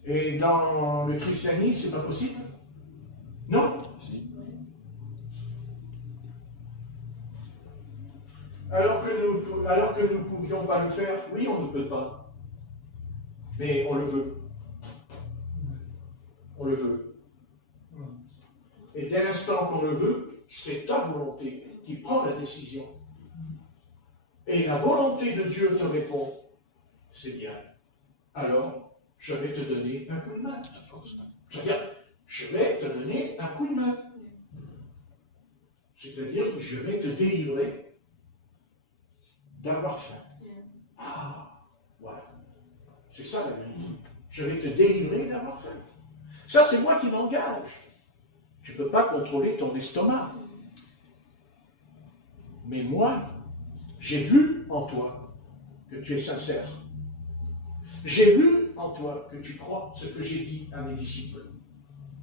Et dans le christianisme, c'est pas possible? Non? Si. Alors que nous ne pouvions pas le faire, oui, on ne peut pas. Mais on le veut. On le veut. Et dès l'instant qu'on le veut, c'est ta volonté qui prend la décision. Et la volonté de Dieu te répond, c'est bien. Alors, je vais te donner un coup de main. À force. C'est-à-dire, je vais te donner un coup de main. C'est-à-dire que je vais te délivrer d'avoir faim. Ah, voilà. C'est ça la vérité. Je vais te délivrer d'avoir faim. Ça, c'est moi qui m'engage. Tu ne peux pas contrôler ton estomac. Mais moi, j'ai vu en toi que tu es sincère. J'ai vu en toi que tu crois ce que j'ai dit à mes disciples.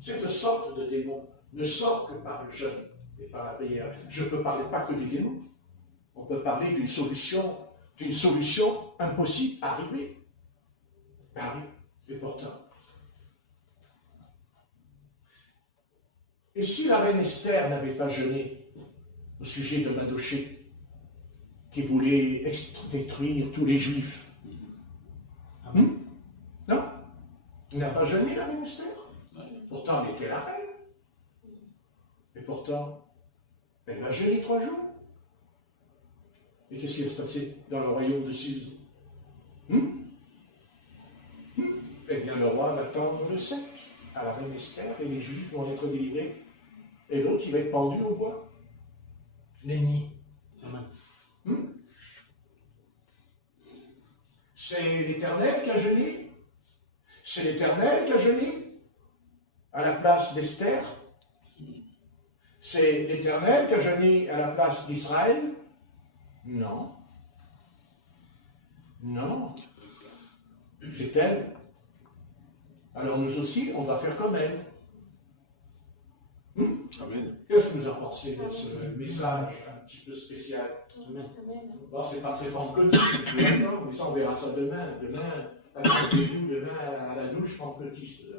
Cette sorte de démon ne sort que par le jeûne et par la prière. Je ne peux parler pas que des démons. On peut parler d'une solution impossible à arriver. Ah oui, et pourtant. Et si la reine Esther n'avait pas jeûné au sujet de Madoché, qui voulait détruire tous les Juifs, non? Elle n'a pas jeûné, la reine Esther. Pourtant, elle était la reine. Et pourtant, elle va jeûner 3 jours. Et qu'est-ce qui va se passer dans le royaume de Suse? Eh bien, le roi va tendre le sceptre à la reine Esther et les Juifs vont être délivrés. Et l'autre, il va être pendu au bois. L'ennemi. C'est l'Éternel qui a jeûné. C'est l'Éternel qui a jeûné à la place d'Esther. C'est l'Éternel qui a jeûné à la place d'Israël. Non. Non. C'est elle. Alors nous aussi, on va faire comme elle. Amen. Qu'est-ce que vous en pensez de ce message un petit peu spécial? Bon, c'est pas très pentecôtiste, mais ça, on verra ça demain. Attendez-vous demain à la douche pentecôtiste.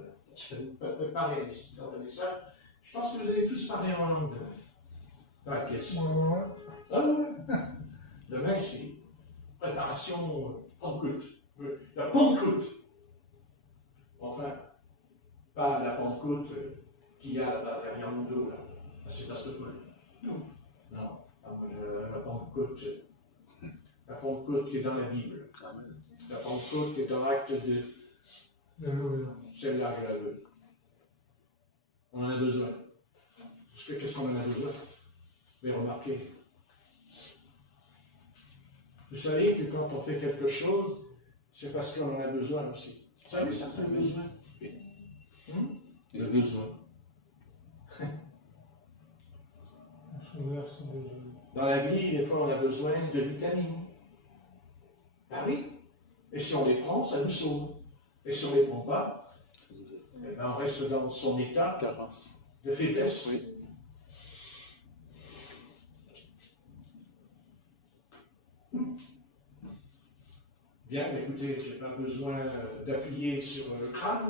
Préparez dans le message. Je pense que vous allez tous parler en langue demain. Dans la pièce. Ah ouais. Demain, c'est préparation Pentecôte. La Pentecôte. Enfin, pas la Pentecôte qu'il y a là-bas derrière mon dos, là. C'est Pasteur-Paul. Non. Non. La Pentecôte qui est dans la Bible. Amen. La Pentecôte qui est dans l'acte de... Celle-là, je la veux. On en a besoin. Parce que qu'est-ce qu'on en a besoin? Mais remarquez. Vous savez que quand on fait quelque chose, c'est parce qu'on en a besoin aussi. Vous savez ça, ça a besoin. Il a besoin. Dans la vie, des fois, on a besoin de vitamines. Ben oui. Et si on les prend, ça nous sauve. Et si on ne les prend pas, eh ben on reste dans son état Carence. de faiblesse. Oui. Bien, écoutez, je n'ai pas besoin d'appuyer sur le crâne.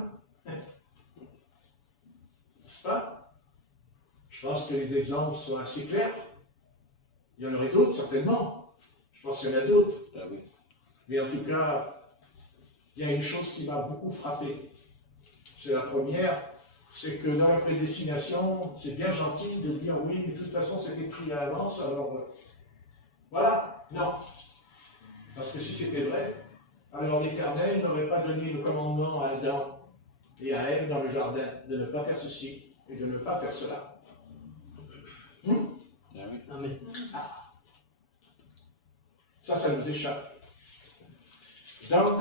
N'est-ce pas? Je pense que les exemples sont assez clairs. Il y en aurait d'autres, certainement. Je pense qu'il y en a d'autres. Ah oui. Mais en tout cas, il y a une chose qui m'a beaucoup frappé. C'est la première, c'est que dans la prédestination, c'est bien gentil de dire oui, mais de toute façon, c'est écrit à l'avance, alors voilà. Non. Parce que si c'était vrai, alors l'Éternel n'aurait pas donné le commandement à Adam et à Ève dans le jardin de ne pas faire ceci et de ne pas faire cela. Ah oui. Amen. Ça nous échappe. Donc,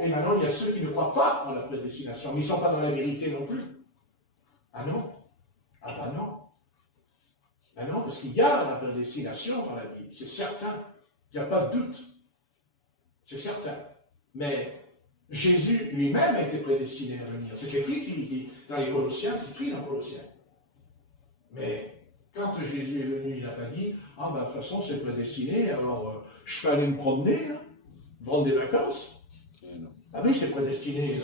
et maintenant, il y a ceux qui ne croient pas en la prédestination, mais ils ne sont pas dans la vérité non plus. Ah non? Ah ben non. Ben non, parce qu'il y a la prédestination dans la Bible, c'est certain. Il n'y a pas de doute. C'est certain. Mais Jésus lui-même a été prédestiné à venir. C'est écrit dans les Colossiens, c'est écrit dans les Colossiens. Mais quand Jésus est venu, il n'a pas dit « Ah ben de toute façon, c'est prédestiné, alors je peux aller me promener, hein, prendre des vacances. » Ah oui, c'est prédestiné.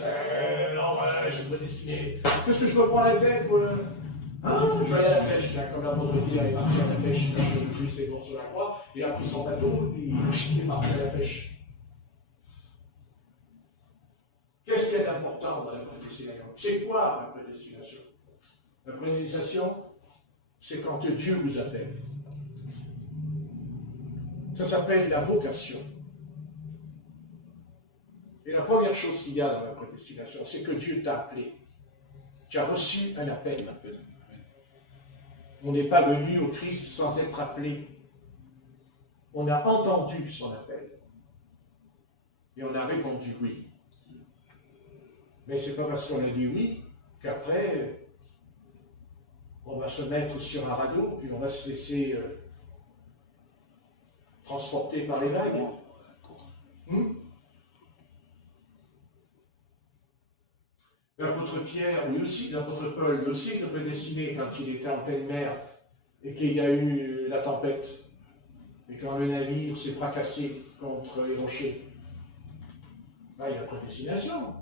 Non, c'est prédestiné. Qu'est-ce que je me prends la tête pour je vais aller à la pêche, là, comme l'apôtre Pierre est parti à la pêche, quand Jésus-Christ est mort sur la croix, il a pris son bateau, puis il est parti à la pêche. Qu'est-ce qu'il y a d'important dans la prédestination? C'est quoi la prédestination? La prédestination, c'est quand Dieu vous appelle. Ça s'appelle la vocation. Et la première chose qu'il y a dans la prédestination, c'est que Dieu t'a appelé. Tu as reçu un appel. On n'est pas venu au Christ sans être appelé. On a entendu son appel. Et on a répondu oui. Mais ce n'est pas parce qu'on a dit oui qu'après, on va se mettre sur un radeau, puis on va se laisser transporter par les vagues. L'apôtre Pierre, lui aussi, l'apôtre Paul, lui aussi était prédestiné quand il était en pleine mer et qu'il y a eu la tempête. Et quand le navire s'est fracassé contre les rochers, ben, il a la prédestination.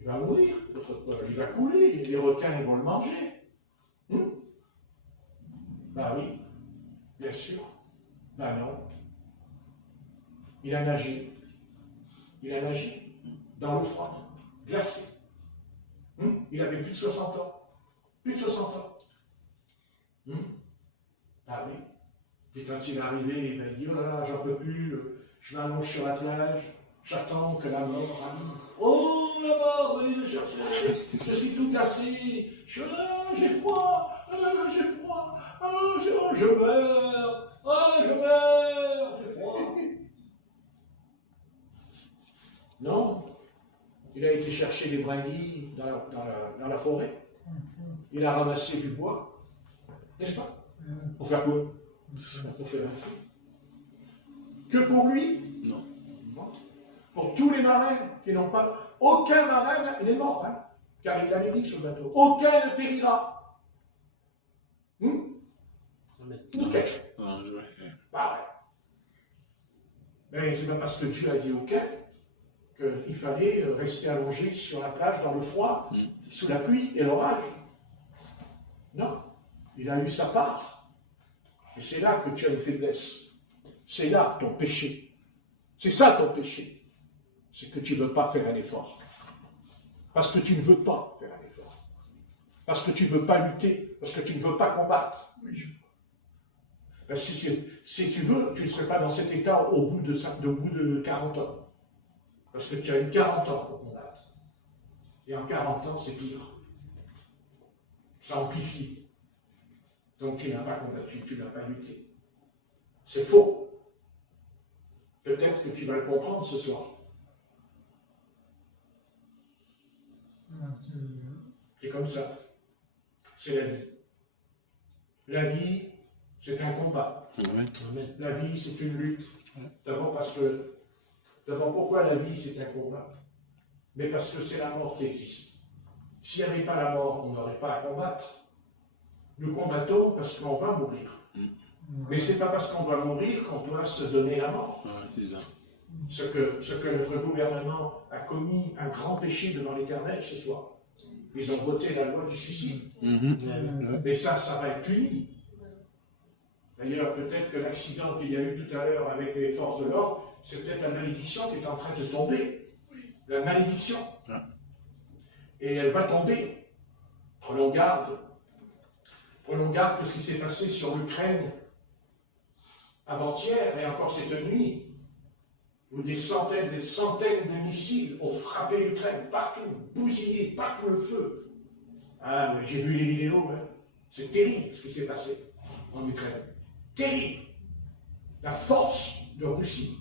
Il va mourir, l'apôtre Paul. Il va couler, les requins ils vont le manger. Ben oui, bien sûr. Ben non. Il a nagé. Il a nagé dans l'eau froide, glacée. Il avait plus de 60 ans. Plus de 60 ans. Ah oui. Et quand il est arrivé, il m'a dit, oh là là, j'en peux plus, je m'allonge sur la plage, j'attends que la mort arrive. Oh, la mort, venez me chercher, je suis tout glacé, j'ai froid, j'ai froid, je meurs, j'ai froid. Non. Il a été chercher des brindilles dans la forêt. Il a ramassé du bois. N'est-ce pas? Pour faire quoi? Pour faire un feu. Que pour lui? Non. Pour tous les marins qui n'ont pas... Aucun marin n'est mort, hein, car il l'avait dit sur le bateau. Aucun ne périra. Aucun. Pareil. Mais c'est pas parce que Dieu a dit aucun qu'il fallait rester allongé sur la plage dans le froid, sous la pluie et l'orage. Non, il a eu sa part. Et c'est là que tu as une faiblesse. C'est là ton péché. C'est ça ton péché. C'est que tu ne veux pas faire un effort. Parce que tu ne veux pas faire un effort. Parce que tu ne veux pas lutter. Parce que tu ne veux pas combattre. Ben, si tu veux, tu ne serais pas dans cet état au bout de 40 ans. Parce que tu as eu 40 ans pour combattre. Et en 40 ans, c'est pire. Ça amplifie. Donc tu n'as pas combattu, tu n'as pas lutté. C'est faux. Peut-être que tu vas le comprendre ce soir. C'est comme ça. C'est la vie. La vie, c'est un combat. La vie, c'est une lutte. D'abord parce que D'abord, pourquoi la vie, c'est un combat? Mais parce que c'est la mort qui existe. S'il n'y avait pas la mort, on n'aurait pas à combattre. Nous combattons parce qu'on va mourir. Mais ce n'est pas parce qu'on va mourir qu'on doit se donner la mort. Ouais, c'est ça. Ce que notre gouvernement a commis un grand péché devant l'Éternel ce soir. Ils ont voté la loi du suicide. Mais ça va être puni. D'ailleurs, peut-être que l'accident qu'il y a eu tout à l'heure avec les forces de l'ordre, c'est peut-être la malédiction qui est en train de tomber. La malédiction. Et elle va tomber. Prenons garde. Prenons garde que ce qui s'est passé sur l'Ukraine avant-hier et encore cette nuit, où des centaines de missiles ont frappé l'Ukraine, partout, bousillé, partout le feu. Ah, mais j'ai vu les vidéos, hein. C'est terrible ce qui s'est passé en Ukraine. Terrible. La force de Russie.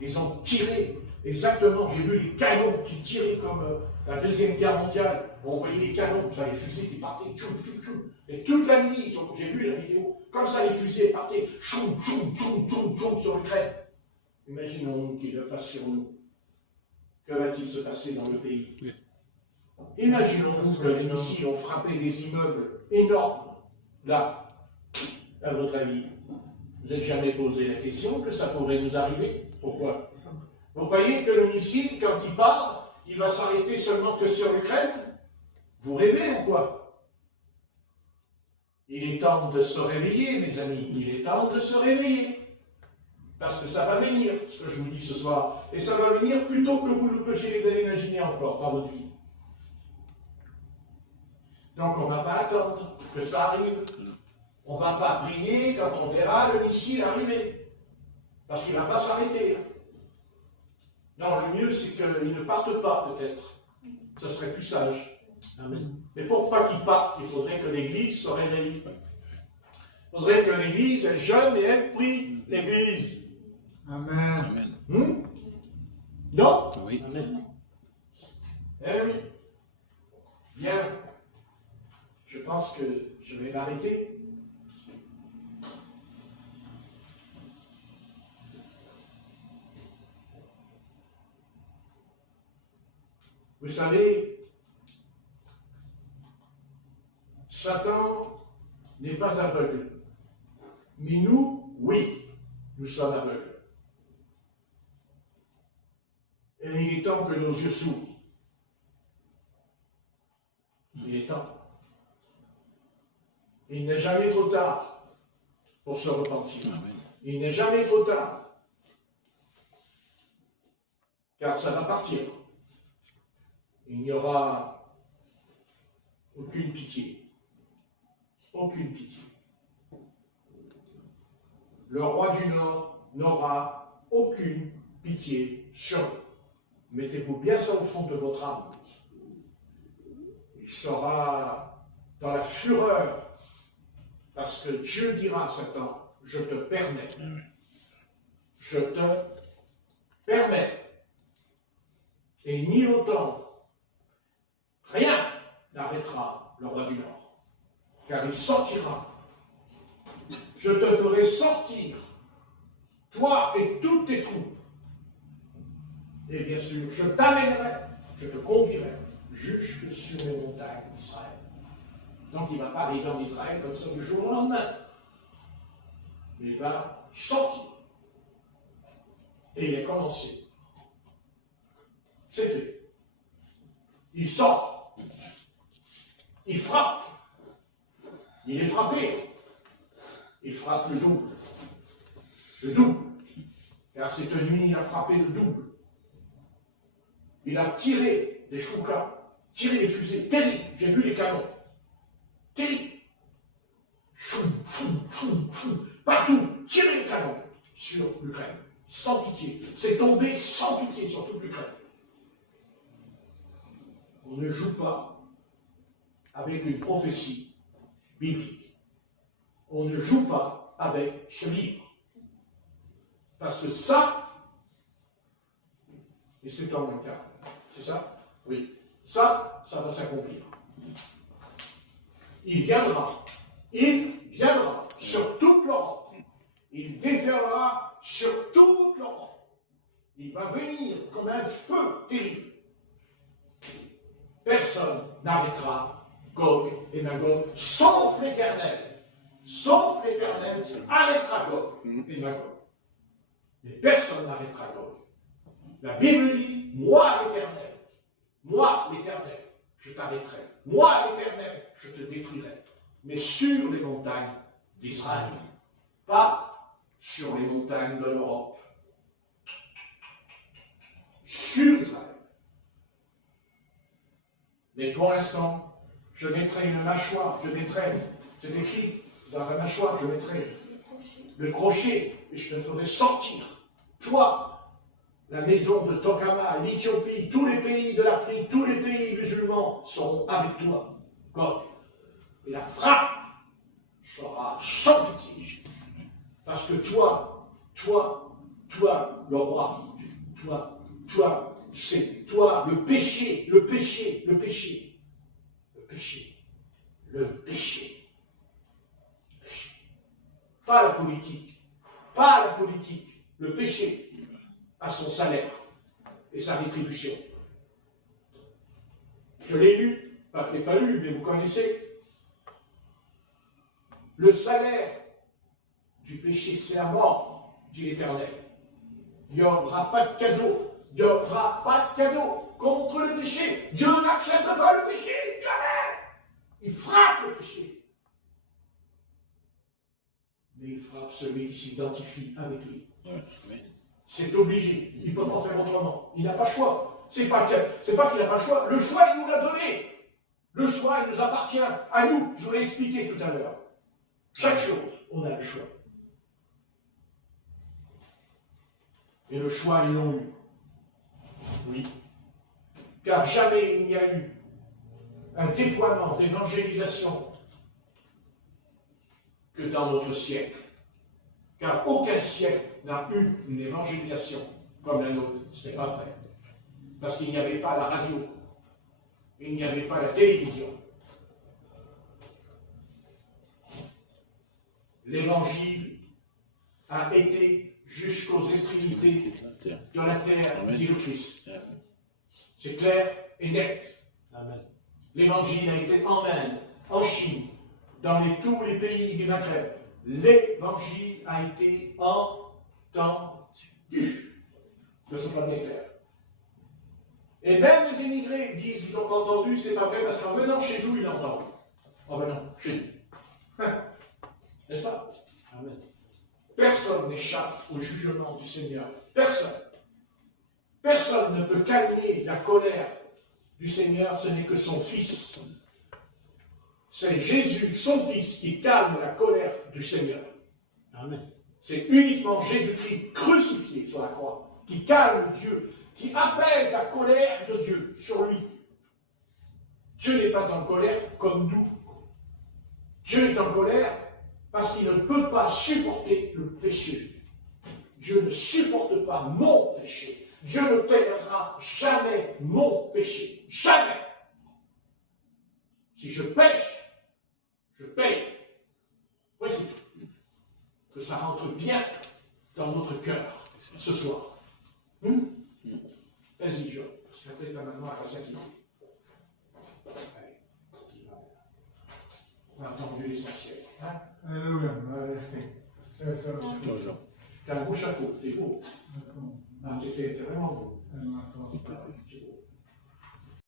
Ils ont tiré, exactement, j'ai vu les canons qui tiraient comme la Deuxième Guerre mondiale. On voyait les canons, ça, les fusées qui partaient, tchoum, tchoum, tchoum. Et toute la nuit, j'ai vu la vidéo, comme ça les fusées partaient, tchoum, tchoum, tchoum, tchoum, tchoum, sur l'Ukraine. Imaginons-nous qu'il le fasse sur nous. Que va-t-il se passer dans le pays? Imaginons-nous que les missiles ont frappé des immeubles énormes. Là, à votre avis, vous n'avez jamais posé la question que ça pourrait nous arriver? Pourquoi? Vous croyez que le missile, quand il part, il va s'arrêter seulement que sur l'Ukraine? Vous rêvez ou quoi? Il est temps de se réveiller, mes amis. Il est temps de se réveiller. Parce que ça va venir, ce que je vous dis ce soir. Et ça va venir plus tôt que vous le puissiez l'imaginer encore dans votre vie. Donc on ne va pas attendre que ça arrive. On ne va pas prier quand on verra le missile arriver. Parce qu'il ne va pas s'arrêter. Non, le mieux c'est qu'il ne parte pas peut-être. Ce serait plus sage. Amen. Mais pour pas qu'il parte, il faudrait que l'Église se réveille. Il faudrait que l'Église, elle jeûne et elle prie. L'Église. Amen. Amen. Non? Oui. Amen. Eh oui. Bien. Je pense que je vais m'arrêter. Vous savez, Satan n'est pas aveugle. Mais nous, oui, nous sommes aveugles. Et il est temps que nos yeux s'ouvrent. Il est temps. Il n'est jamais trop tard pour se repentir. Amen. Il n'est jamais trop tard. Car ça va partir. Il n'y aura aucune pitié. Aucune pitié. Le roi du Nord n'aura aucune pitié sur vous. Mettez-vous bien ça au fond de votre âme. Il sera dans la fureur, parce que Dieu dira à Satan, je te permets. Je te permets. Et ni longtemps, rien n'arrêtera le roi du Nord, car il sortira. Je te ferai sortir, toi et toutes tes troupes. Et bien sûr, je t'amènerai, je te conduirai jusque sur les montagnes d'Israël. Donc il ne va pas arriver en Israël comme ça du jour au lendemain. Mais il va sortir. Et il est commencé. C'est fait. Il sort. Il frappe. Il est frappé. Il frappe le double. Le double. Car cette nuit, il a frappé le double. Il a tiré des choukas, tiré des fusées, terrible. J'ai vu les canons. Terrible. Choum, choum, choum, choum. Partout, tiré les canons sur l'Ukraine. Sans pitié. C'est tombé sans pitié sur toute l'Ukraine. On ne joue pas avec une prophétie biblique. On ne joue pas avec ce livre. Parce que ça, et c'est en mon cas, c'est ça? Oui. Ça va s'accomplir. Il viendra sur toute l'Europe. Il déferlera sur toute l'Europe. Il va venir comme un feu terrible. Personne n'arrêtera Gog et Magog, sauf l'Éternel. Sauf l'Éternel arrêtera Gog et Magog. Mais personne n'arrêtera Gog. La Bible dit, moi l'Éternel, je t'arrêterai. Moi l'Éternel, je te détruirai. Mais sur les montagnes d'Israël. Pas sur les montagnes de l'Europe. Sur Israël. Mais pour l'instant, je mettrai une mâchoire, c'est écrit dans la mâchoire, je mettrai le crochet, et je te ferai sortir, toi, la maison de Tokama, l'Éthiopie, tous les pays de l'Afrique, tous les pays musulmans seront avec toi, Gog. Et la frappe sera sans pitié. Parce que toi, le roi, c'est toi, le péché. Pas la politique, le péché a son salaire et sa rétribution. Je l'ai lu, je ne l'ai pas lu, mais vous connaissez. Le salaire du péché, c'est la mort, dit l'Éternel. Il n'y aura pas de cadeau. Il n'y aura pas de cadeau contre le péché. Dieu n'accepte pas le péché, jamais. Il frappe le péché. Mais il frappe celui qui s'identifie avec lui. C'est obligé. Il ne peut pas faire autrement. Il n'a pas le choix. C'est pas qu'il n'a pas le choix. Le choix, il nous l'a donné. Le choix, il nous appartient à nous. Je vous l'ai expliqué tout à l'heure. Chaque chose, on a le choix. Et le choix, ils l'ont eu. Oui. Car jamais il n'y a eu un déploiement d'évangélisation que dans notre siècle. Car aucun siècle n'a eu une évangélisation comme la nôtre. Ce n'est pas vrai. Parce qu'il n'y avait pas la radio. Il n'y avait pas la télévision. L'évangile a été jusqu'aux extrémités de la terre, dit le Christ. C'est clair et net. Amen. L'évangile a été en Inde, en Chine, dans tous les pays du Maghreb. L'évangile a été entendu. Ne sont pas bien clair. Et même les immigrés disent qu'ils ont entendu, c'est pas vrai, parce qu'en venant chez vous, ils l'entendent. En venant chez nous. N'est-ce pas? Amen. Personne n'échappe au jugement du Seigneur. Personne. Personne ne peut calmer la colère du Seigneur, ce n'est que son Fils. C'est Jésus, son Fils, qui calme la colère du Seigneur. Amen. C'est uniquement Jésus-Christ crucifié sur la croix qui calme Dieu, qui apaise la colère de Dieu sur lui. Dieu n'est pas en colère comme nous. Dieu est en colère parce qu'il ne peut pas supporter le péché. Dieu ne supporte pas mon péché. Dieu ne paiera jamais mon péché. Jamais. Si je pêche, je paye. Voici tout. Que ça rentre bien dans notre cœur ce soir. Vas-y, Jean, parce qu'après ta maman a sacrifié. Allez, on a entendu l'essentiel. Hein? Alléluia. T'as un beau chapeau, t'es beau. Ah, t'étais vraiment beau.